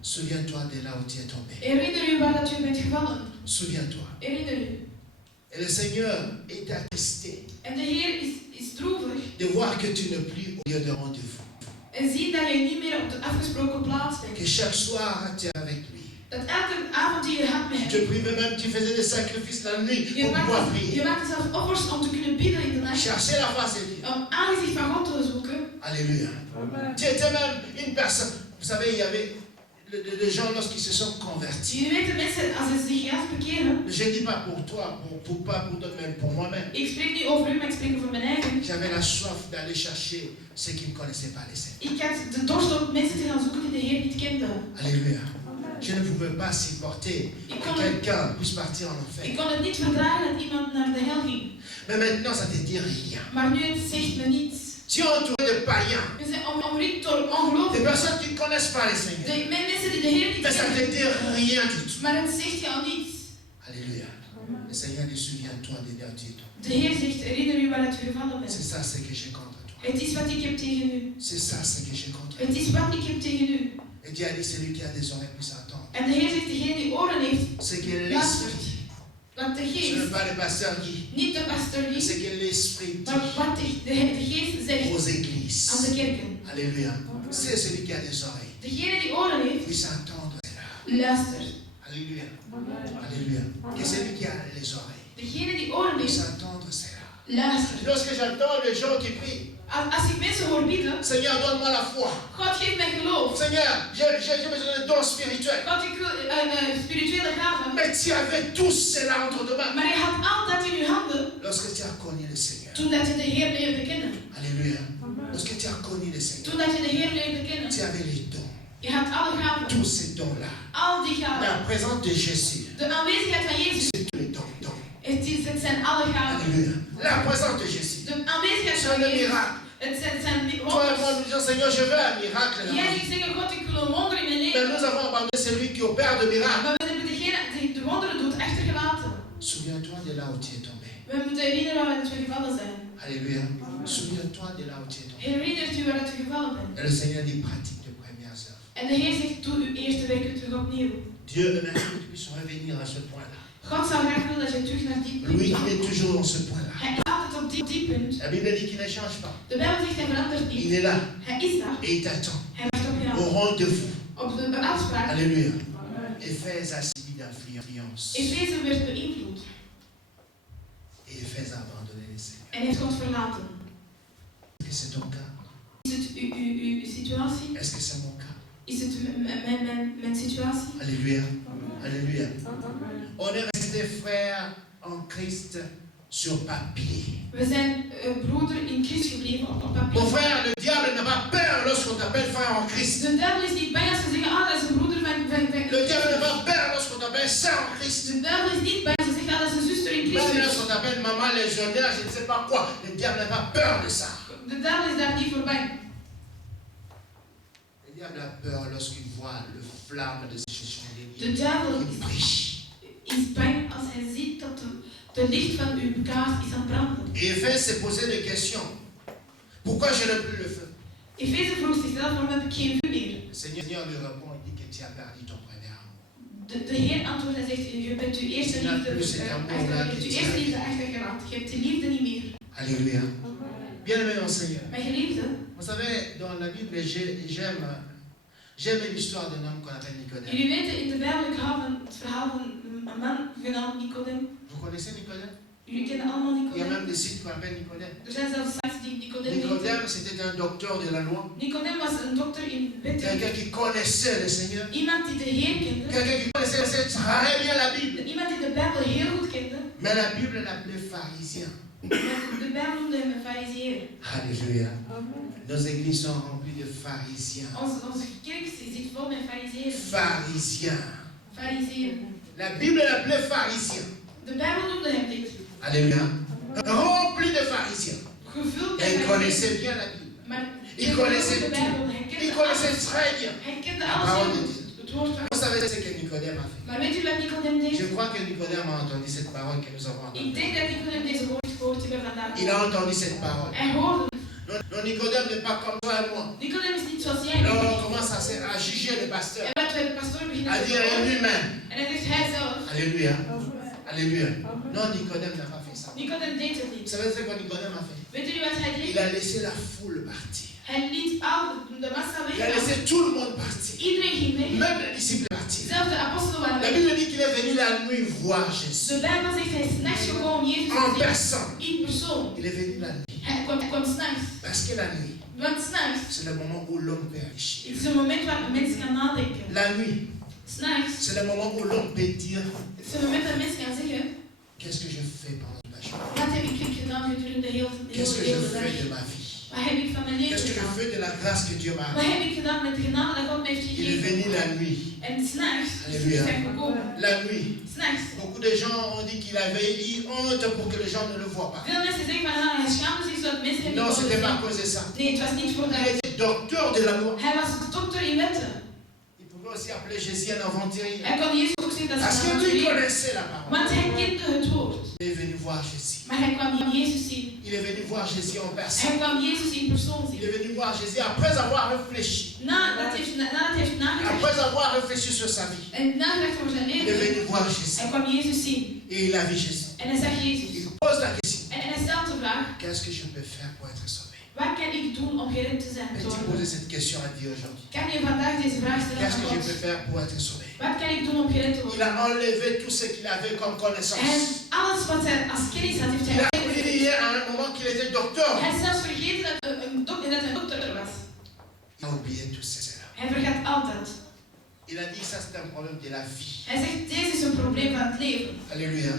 Souviens-toi de là où tu es tombé. Herinner u waar dat u bent gevallen. Souviens-toi. Herinner u. Et le Seigneur est attesté En de Heer is droevig. de voir que tu n'es plus au lieu de rendez-vous. En ziet dat je niet meer op de afgesproken plaats Que bent. chaque soir tu es avec lui. Dat elke avond die je had met Tu te hem. privais même, tu faisais des sacrifices la nuit Je pour pouvoir maakte prier. zelfs offers om te kunnen bidden in de nacht. Chercher la face de Dieu. Om aangezicht van God te zoeken. Alléluia. Tu étais même une personne. Vous savez, il y avait les gens lorsqu'ils se sont convertis. Jullie weten mensen, als ze zich juist bekeren. Je ne dis pas pour toi, pas pour toi, même pour moi-même. Ik spreek niet over u, maar ik spreek over mijn eigen. J'avais la soif d'aller chercher ceux qui ne connaissaient pas les Seigneurs. Ik had de dorst om mensen te gaan zoeken die de Heer niet kenden. Alléluia. Je ne pouvais pas supporter que quelqu'un puisse partir en Ik enfer. kon het niet verdragen dat iemand naar de hel ging. Mais maintenant, ça te dit rien. Maar nu het zegt me niets. Tu es entouré de païens, We zijn omringd door des ongelovigen. personnes qui ne connaissent pas les Seigneurs. Met mensen die de Heer niet Mais ça ne te kennen. dit rien du tout. Maar het zegt jou niets. Alléluia. Le Seigneur dit, souviens-toi des derniers temps. De Heer zegt, herinner u waar het gevallen C'est bent. ça ce que j'ai contre toi. Het is wat ik heb tegen u. C'est ça ce que j'ai contre toi. Het is wat ik heb tegen u. Et Dieu a dit, celui qui a des oreilles puisse attendre. En de Heer zegt, degene die oren heeft, C'est que luistert. l'esprit, Wat de ce n'est geest, pas le pasteur Guy, niet de pastor c'est liet, que l'esprit maar dit wat de geest zegt aux églises. aan de kerken. Alléluia. C'est celui qui a des oreilles. Degene die oren heeft, Puisse entendre cela. luistert. Alléluia. Alléluia. Que celui qui a les oreilles Degene die oren puisse heeft, entendre cela. luistert. Lorsque j'entends les gens qui prient, Als ik mensen hoor bidden, Seigneur, donne-moi la foi. God geeft mij geloof. Seigneur, j'ai besoin de dons spirituels. God, ik wil spirituele gaven. Mais tu avais tout cela entre tes mains. Maar je had al dat in je handen Lorsque tu as connu le Seigneur. toen dat je de Heer leerde kennen. Alléluia. Lorsque tu as connu le Seigneur, Toen dat je de Heer leerde kennen. tu avais les dons. Je had alle gaven. Tous ces dons-là. Al die gaven. La présence de Jésus. De aanwezigheid van Jezus. C'est tous les dons. Het zijn alle gaven. Alléluia. La présence de Jésus. De aanwezigheid C'est van le Jezus. miracle. Het zijn Toi et moi, wonders. nous disons, Seigneur, je veux un miracle. dans ma Jij vie. zegt zeggen, God, ik wil een wonder in mijn Mais leven. nous avons abandonné celui qui opère de miracles. Maar we hebben degene die de wonderen doet achtergelaten. Souviens-toi de là où tu es tombé. We moeten herinneren waar we gevallen zijn. Alléluia. Souviens-toi de là où tu es tombé. Herinnert u waar het gevallen bent. Et le Seigneur dit, pratique de premières œuvres. En de Heer zegt, doe uw eerste werken terug opnieuw. Dieu aimerait que tu puisses revenir à ce point-là. God zou graag willen dat je terug naar die Lui, punt il est gaat. toujours dans ce point-là. Hij is altijd op die punt. La Bible dit qu'il ne change pas. De Bijbel zegt hij verandert Il niet. est là Hij is daar. et il t'attend Hij wacht op au jou. rendez-vous. Op de afspraak. Alléluia. Éphèse a subi d'influence. Efeze werd beïnvloed. Et Éphèse a abandonné le Seigneur. En heeft God verlaten. Est-ce que c'est ton cas? Is het uw situatie? Est-ce que c'est mon cas? Is het mijn situatie? Alléluia. Alléluia. On est resté frères en Christ sur papier. We zijn broeder in Christus gebleven op Mon papier. frère, le diable n'a pas peur lorsqu'on t'appelle frère en Christ. De duivel is niet bang als ze zeggen, ah, dat is een broeder van Le diable n'a pas peur lorsqu'on t'appelle sœur en Christ. De duivel is niet bang als ze zeggen, ah, dat is een zuster in Même Christus. lorsqu'on t'appelle maman légionnaire, je ne sais pas quoi, le diable n'a pas peur de ça. De duivel is daar niet voor bang. Le diable a peur lorsqu'il voit le flamme de ce De chandelier duivel qui brille. is bang als hij ziet dat de licht van uw kaars is aan het branden. Et Éphèse s'est posé des questions. Pourquoi je n'ai plus le feu? Efeze vroeg zichzelf, waarom heb ik geen vuur meer? Le Seigneur lui répond, il dit que tu as perdu ton premier amour. De Heer antwoordt en zegt, je bent uw eerste liefde achtergelaten. Je hebt de liefde niet meer. Alléluia. Bien-aimé dans le Seigneur. Mijn geliefde, Vous savez, dans la Bible, j'aime l'histoire d'un homme qu'on appelle Nicodème. jullie weten in de Bijbel, ik hou van het verhaal van een man genaamd Nicodem. Vous connaissez Nicodème? Jullie kennen allemaal Il y a Nicodem. même des sites qu'on appelle Nicodème. Er zijn zelfs sites die Nicodem heten. Nicodème, c'était un docteur de la loi. Nicodem was een dokter in wetten. Quelqu'un qui connaissait le Seigneur. Iemand die de Heer kende. Quelqu'un qui connaissait très bien la Bible. Iemand die de Bijbel heel goed kende. Mais la Bible l'appelait pharisien. Maar de Bijbel noemde hem een fariseer. Alléluia. Nos églises sont remplies de pharisiens. Onze kerk zit vol met fariseeren. Pharisiens. Fariseeren. La Bible l'appelait pharisien. De Bijbel noemde hem dit. Alléluia. Rempli de pharisiens. Gevuld Et il met connaissait bien la Bible. Maar Il connaissait de tout. Bijbel. Il connaissait très bien. Hij kende la alles parole heel de goed. Dieu. Het woord van Vous savez ce que Nicodème a fait? Maar weet u wat Nicodem deed? Je crois que Nicodème a entendu cette parole que nous avons Ik entendue. denk dat Nicodem deze woord gehoord hebben vandaag. Il a entendu cette parole. Hij hoorde het. Non, Nicodème n'est pas comme toi et moi. Nicodem is niet zoals jij. Alors on commence à juger le pasteur, En wat wij de pastoor beginnen à te dire horen. lui-même. En hij zegt hij zelf. Alléluia. Alléluia. Non, Nicodème n'a pas fait ça. Nicodem deed het Vous niet. savez ce que Nicodème a fait? Weet u wat hij Il deed? a laissé la foule partir. Hij liet al de massa Il a weg. laissé tout le monde partir. Iedereen ging weg. Même les disciples partir. Dezelfde apostelen waren La weg. Bible dit qu'il est venu la nuit voir Jésus. De Bijbel zegt hij is 's nachts gekomen om Jezus En te zien. personne. In persoon. Il est venu la nuit. Hij kwam 's nachts. Parce que la nuit, Want 's nachts c'est le moment où l'homme peut réfléchir. is een moment waar mensen gaan nadenken. La nuit, 's Nachts c'est le moment où l'homme peut dire is een moment dat mensen gaan zeggen: qu'est-ce que je fais pendant la journée? wat heb ik gedaan gedurende de Qu'est-ce que je hele fais de dag? ma vie? Wat heb ik van mijn Qu'est-ce leven que je gedaan? fais de la grâce que Dieu m'a Wat accordée? heb ik gedaan met de genade dat God me heeft Il est gegeven? venu la nuit. En 's nachts is Alléluia. hij gekomen. La nuit. 's Nachts. Beaucoup de gens ont dit qu'il avait eu honte pour que les gens ne le voient pas. Veel mensen zeggen van hij schaamde zich zodat mensen hem Non, niet c'était konden pas à zien. cause de ça. Nee, het was niet voor Il dat. était docteur de la loi. Hij was dokter in wetten. Il pouvait aussi appeler Jésus un aventurier. Hij kon Jezus ook zeggen dat Parce ze que een lui avontuur. connaissait la parole. Want hij kende het woord. Il est venu voir Jésus. Maar hij kwam Jezus zien. Il est venu voir Jésus en personne. Hij kwam Jezus in persoon Il zien. est venu voir Jésus après avoir réfléchi. Nadat hij heeft nagedacht Après avoir réfléchi sur sa vie. en nagedacht over zijn Il est leven, venu voir Jésus. hij kwam Jezus zien. Et il a vu Jésus. En hij zag Jezus. Il pose la question. En hij stelt de vraag: Qu'est-ce que je peux faire pour être sauvé? wat kan ik doen om gered te zijn? Peux-tu poser cette question à Dieu aujourd'hui? Kan je vandaag deze vraag stellen Qu'est-ce aan que je God? peux faire pour être sauvé? Wat kan ik doen om gered te Il worden? a enlevé tout ce qu'il avait comme En connaissance. alles wat hij als kennis had, heeft Il a hij oublié hier à un moment qu'il était docteur. Hij is zelfs vergeten dat hij een dokter was. Il a oublié tout cela. Hij vergat altijd. Il a dit ça c'est un problème de la vie. Hij zegt, deze is een probleem van het leven. Alléluia.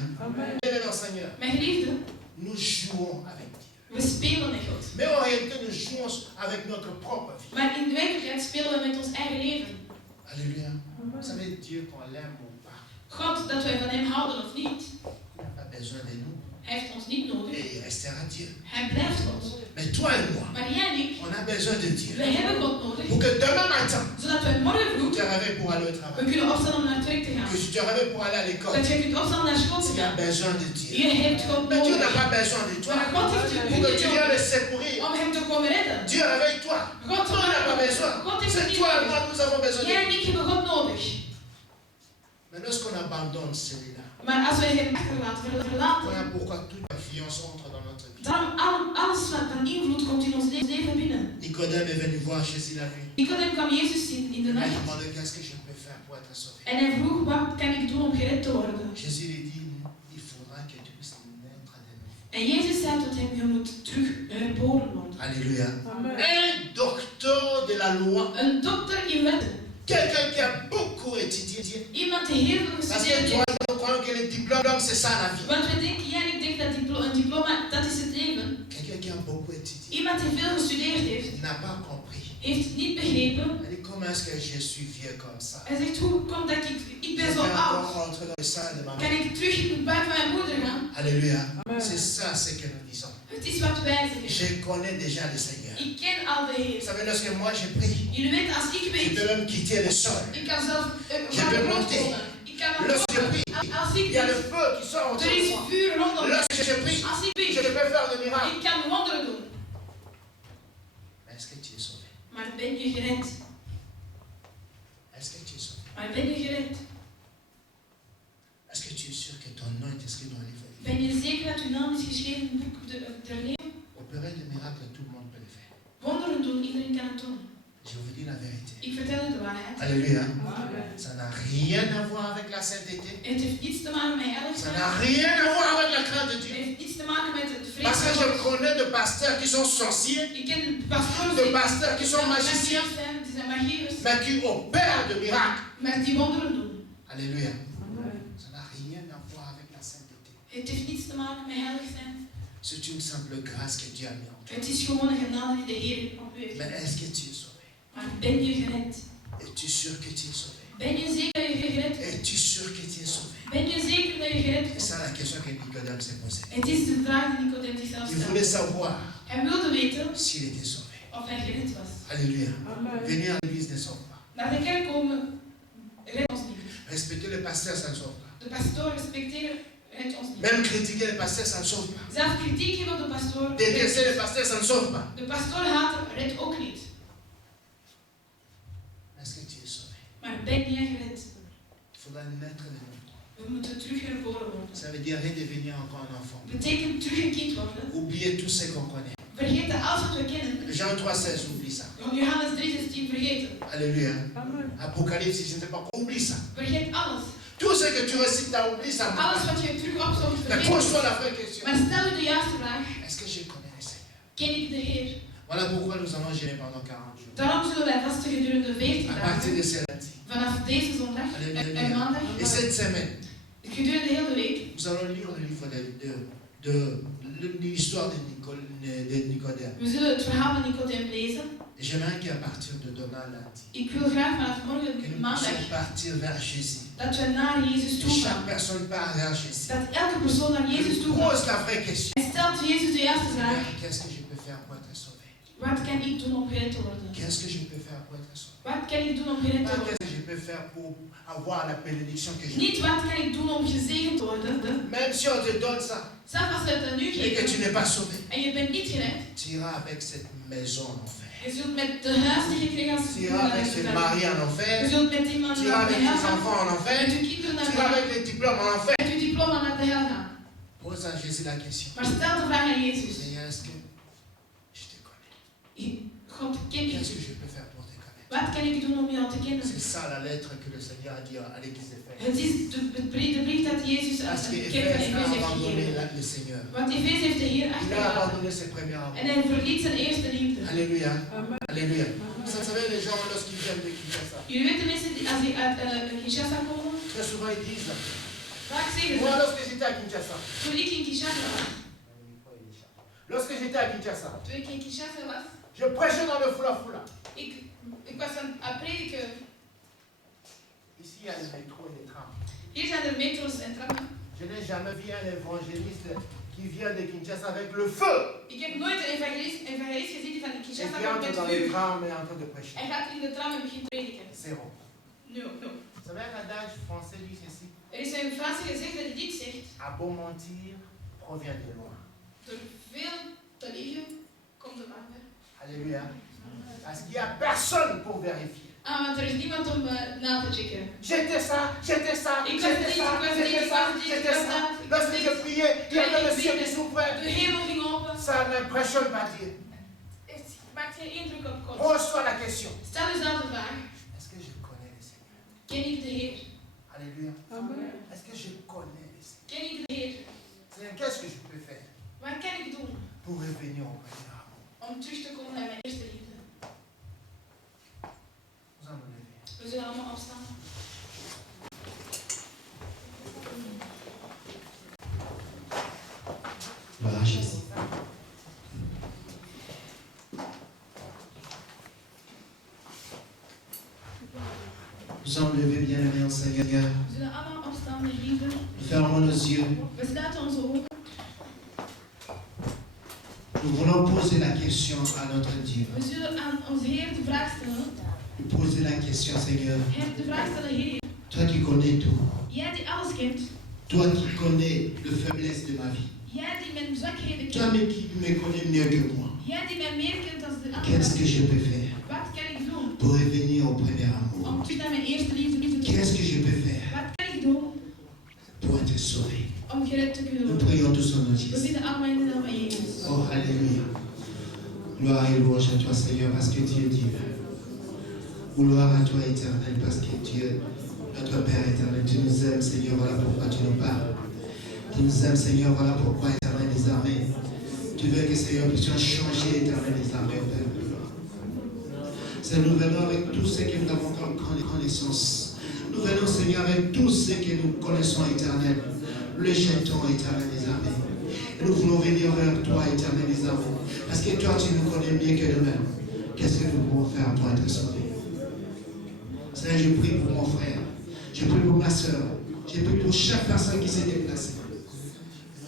Bien, Seigneur, Mijn geliefden, nous jouons avec Dieu. we spelen met God. Mais en réalité, nous jouons avec notre propre vie. Maar in de werkelijkheid spelen we met ons eigen leven. Alléluia. Vous savez, Dieu, qu'on l'aime ou pas, God, dat wij van hem houden of niet, il n'a pas besoin de nous. hij heeft ons niet nodig. Et il restera Dieu. Hij blijft God. Mais toi et moi, Maar jij en ik, on a besoin de Dieu. wij hebben God nodig. Pour que demain matin, Zodat wij morgen tu vroeg, te réveilles pour aller au we travail. kunnen opstaan om naar het werk te gaan. Que tu te réveilles pour aller à l'école. Dat je kunt opstaan om naar school te Tu as gaan. besoin de Dieu. Je hebt God Mais Dieu n'a nodig. pas besoin de toi. Maar God heeft je Pour que tu niet viennes nodig le secourir. om hem te komen redden. Dieu, réveille-toi. God Toi, on n'a pas besoin. God heeft het C'est niet toi et nodig. moi, nous avons besoin de Jij Dieu. en ik hebben God nodig. Mais lorsqu'on abandonne celui-là, Maar als wij hem achterlaten, verlaten, voilà pourquoi toute influence entre dans notre vie. dan alles wat van invloed komt in ons leven binnen. Nicodème est venu voir Jésus la nuit. Nicodem kwam Jezus zien in de Il a nacht. demandé qu'est-ce que je peux faire pour être sauvé. En hij vroeg, wat kan ik doen om gered te worden? Jésus lui dit, il faudra que tu puisses naître de nouveau. En Jezus zei tot hem, je moet terug geboren worden. Alléluia. Un docteur de la loi. Een dokter in wetten. Quelqu'un qui a beaucoup étudié. Iemand die heel veel Parce que gestudeerd toi, heeft. nous croyons que le diplôme, c'est ça la vie. Want we denken, jij en ik denk dat een diploma, dat is het leven. Quelqu'un qui a beaucoup étudié. Iemand die veel gestudeerd heeft, Il n'a pas compris. heeft het niet begrepen. Il dit, comment est-ce que je suis vieux comme ça? Hij zegt, hoe komt dat ik Je ben vais zo oud? encore rentrer dans le sein de ma Kan mère. ik terug in het buik van mijn moeder gaan? Alléluia. C'est ça ce que nous disons. Het is wat wij zeggen. Je connais déjà le Seigneur. Ik ken al de Vous Heer. savez, lorsque moi je prie, Jullie weten, als ik je weet, peux même quitter le sol. ik kan zelf Je van de peux grond monter. komen. Ik kan naar Lorsque je boven. prie, Als ik il y a le bid, feu qui sort autour er de is moi. vuur rondom me. Lorsque je prie, Als ik je bid, peux faire des miracles. ik kan wonderen doen. Mais est-ce que tu es sauvé? Maar ben je gered? Est-ce que tu es sauvé? Maar ben je gered? Est-ce que tu es sûr que ton nom est inscrit dans le livre de vie? Ben je zeker dat uw naam is geschreven in het boek der leven? Opérer des miracles, tout le monde peut le faire. Wonderen doen, iedereen kan het doen. Je vous dis la vérité. Ik vertel u de waarheid. Alléluia. Ça n'a rien à voir avec la sainteté. Het heeft niets te maken met Ça n'a heiligheid. rien à voir avec la crainte de Het Dieu. heeft niets te maken met de vrees Parce que van je God. connais de pasteurs qui sont sorciers, Ik ken pastoors de pasteurs qui sont magiciens, die zijn magiërs, mais qui opèrent de miracles. maar die wonderen doen. Alléluia. Ça n'a rien à voir avec la sainteté. Het heeft niets te maken met heilig zijn. C'est une simple grâce que Dieu a mis en toi. Het is gewoon een genade die de Heer op u heeft. Mais est-ce que tu es sauvé? Maar ben je gered? Es-tu sûr que tu es sauvé? Ben je zeker dat je gered bent? Es-tu sûr que tu es sauvé? Ben je zeker dat je gered C'est bent? ça la question que Nicodème s'est posée. Het is de vraag die Nicodem zichzelf Il voulait stelde. savoir Hij wilde weten s'il était sauvé. of hij gered was. Alléluia. Venir à l'église ne sauve pas. Naar de kerk komen redt ons niet. Respecter le pasteur, ça ne sauve pas. De pastoor respecteren redt ons niet. Même critiquer le pasteur, ça ne sauve pas. Zelf kritiek hebben op de pastoor redt Détester le niet. pasteur, ça ne sauve pas. De pastoor haten redt ook niet. Est-ce que tu es sauvé? Maar ben jij gered? Il faudra naître de nouveau. We moeten terug herboren worden. Ça veut dire redevenir encore un enfant. Betekent terug een kind worden. Oublier tout ce qu'on connaît. Vergeten alles wat we kennen. Jean 3,16, oublie ça. van Johannes 3:16 vergeten. Alléluia. Apocalypse, je ne sais pas, oublie ça. Vergeet alles. Tout ce que tu récites là, oublie ça. Alles wat je terug opzomt, Mais vergeet. pose-toi la vraie question. Maar stel je de juiste vraag. Est-ce que je connais le Seigneur? Ken ik de Heer? Voilà pourquoi nous allons gêner pendant 40 jours. Daarom zullen wij vasten gedurende 40 À partir dagen. de ce lundi. Vanaf deze zondag en maandag. Et cette semaine, Gedurende de hele week. nous allons lire le livre de l'histoire de Nicodème. We zullen het verhaal van Nicodem lezen. Et j'aimerais qu'à partir de demain lundi, Ik wil graag vanaf que morgen nous maandag puissions partir vers Jésus. dat we naar Jezus Que toe chaque gaan. personne part vers Jésus. Dat elke persoon naar Jezus toe gaat. Pose la vraie question. En stelt Jezus de juiste vraag. Qu'est-ce que je peux faire pour être sauvé? Wat kan ik doen om gered te worden? Qu'est-ce que je peux faire pour être sauvé? Wat kan ik doen om gered te Pas worden? qu'est-ce que je peux faire pour avoir la bénédiction que je Niet wat kan ik doen om gezegend te worden. Même si on te donne ça Zelfs als we het aan u et que tu geven n'es pas sauvé, en je bent niet gered, tu iras avec cette maison en enfer. je zult met de huis die je kreeg als Tu iras avec ce mari en Je enfer. zult met die man Tu iras naar de avec hel tes gaan. enfants en Met enfer. je kinderen naar Tu de iras hel. avec les diplômes en enfer. Met je diploma naar de hel gaan. Pose à Jésus la question. Maar stel de vraag aan Jezus. Seigneur, est-ce que je te connais? God, ken je? Qu'est-ce que je peux faire pour te connaître? Wat kan ik doen om jou te kennen? C'est ça la lettre que le Seigneur a dit à l'église d'Éphèse. Het is de brief dat Jezus aan Parce de que kerk van Éphèse a Efeze heeft abandonné gegeven. le Seigneur. Want Efeze heeft de Heer Il a achtergelaten. abandonné ses premiers amours. En hij verliet zijn eerste liefde. Alléluia. Alléluia. Vous savez, les gens, lorsqu'ils viennent de Kinshasa, Jullie weten mensen, als die uit Kinshasa komen, très souvent ils disent, vaak zeggen moi ze, lorsque j'étais à Kinshasa, toen ik in Kinshasa was, lorsque j'étais à Kinshasa, toen ik in Kinshasa was, je prêchais dans le Fula-Fula. ik was aan het prediken. Ici, il y a le métro et les trams. Hier zijn er metro's en trammen. Je n'ai jamais vu un évangéliste qui vient de Kinshasa avec le feu. Ik heb nooit een evangelist gezien die van Et Kinshasa qui komt entre met dans les vuur. trams et en train de prêcher. Hij gaat in de tram en begint prediken. Zéro. No. Vous savez, un adage français dit ceci. Er is een Franse gezegd dat hij dit zegt. À bon mentir provient de loin. Door veel te liegen komt de waarheid. Alléluia. Parce qu'il n'y a personne pour vérifier. Want er is niemand om na te checken. J'étais ça, j'étais ça, Ik was j'étais dit, ça, ik was dit, j'étais ik ça, was dit, ik j'étais was ça. dat, ik was Lorsque dit. je priais, il y avait le ciel qui De s'ouvrait. hemel ging open. Ça n'impressionne pas Dieu. Het maakt geen indruk op God. Pose-toi la question. Stel jezelf de vraag. Est-ce que je connais le Seigneur? Ken ik de Heer? Alléluia. Est-ce que je connais le Seigneur? Ken ik de Heer? Seigneur, qu'est-ce que je peux faire Wat kan ik doen pour revenir au premier amour? om terug te komen naar mijn eerste liefde? Nous allons nous lever. We zullen allemaal opstaan. Voilà, Jésus. Nous allons lever, bien-aimés en Seigneur. We zullen allemaal opstaan, mijn liefde. Nous fermons nos yeux. We sluiten onze ogen. Nous voulons poser la question à notre Dieu. We zullen aan onze Heer de vraag stellen. Nous poser la question, Seigneur. Heer, de vraag stellen, Heer. Toi qui connais tout. Jij die alles kent. Toi qui connais les faiblesses de ma vie. Jij die mijn zwakheden Toi kent. qui me connais mieux que moi. Jij die mij meer kent dan de Qu'est-ce que anderen. je peux faire Wat kan ik doen pour revenir au premier amour? om terug naar mijn eerste liefde te komen? Qu'est-ce que je peux faire Wat kan ik doen pour être sauvé? om gered te kunnen Nous worden? prions tous au nom de We Jésus. bidden allemaal in de naam van Jezus. Oh, Alléluia. Gloire et louange à toi, Seigneur, parce que tu es Dieu. Gloire à toi, éternel, parce que tu es notre Père éternel. Tu nous aimes, Seigneur, voilà pourquoi tu nous parles. Tu nous aimes, Seigneur, voilà pourquoi, éternel des armées. Tu veux que, Seigneur, nous soyons changés, éternel des armées, au Père. Seigneur, nous venons avec tout ce que nous avons comme connaissance. Nous venons, Seigneur, avec tout ce que nous connaissons, éternel. Le jetons, éternel des armées. Et nous voulons venir vers toi, éternel des armées. Parce que toi, tu nous connais mieux que nous-mêmes. Qu'est-ce que nous pouvons faire pour être sauvés? Seigneur, je prie pour mon frère. Je prie pour ma soeur. Je prie pour chaque personne qui s'est déplacée.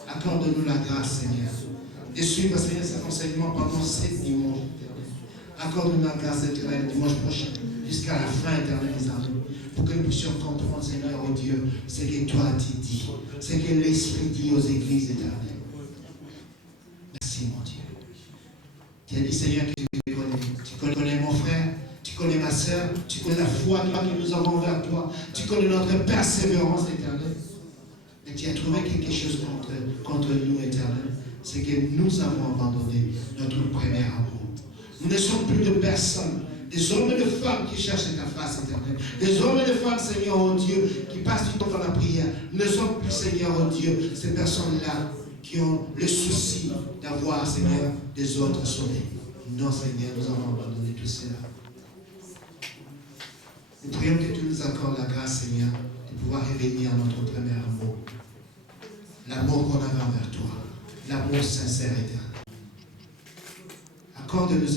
Accorde-nous la grâce, Seigneur, de suivre, Seigneur, cet enseignement pendant 7 dimanches. Accorde-nous la grâce, éternelle, le dimanche prochain, jusqu'à la fin, éternelle des armées, pour que nous puissions comprendre, Seigneur, oh Dieu, ce que toi tu dis, ce que l'Esprit dit aux églises éternelles. Merci, mon Dieu. Tu as dit, Seigneur, que tu connais. Tu connais mon frère, tu connais ma soeur, tu connais la foi que nous avons vers toi, tu connais notre persévérance éternelle. Mais tu as trouvé quelque chose contre nous, éternel. C'est que nous avons abandonné notre premier amour. Nous ne sommes plus de personnes, des hommes et des femmes qui cherchent ta face éternelle. Des hommes et des femmes, Seigneur, oh Dieu, qui passent du temps dans la prière. Nous ne sommes plus, Seigneur, oh Dieu, ces personnes-là qui ont le souci d'avoir, Seigneur, des autres sauvés. Non, Seigneur, nous avons abandonné tout cela. Nous prions que tu nous accordes la grâce, Seigneur, de pouvoir revenir à notre premier amour. L'amour qu'on avait envers toi. L'amour sincère et éternel. Accorde-nous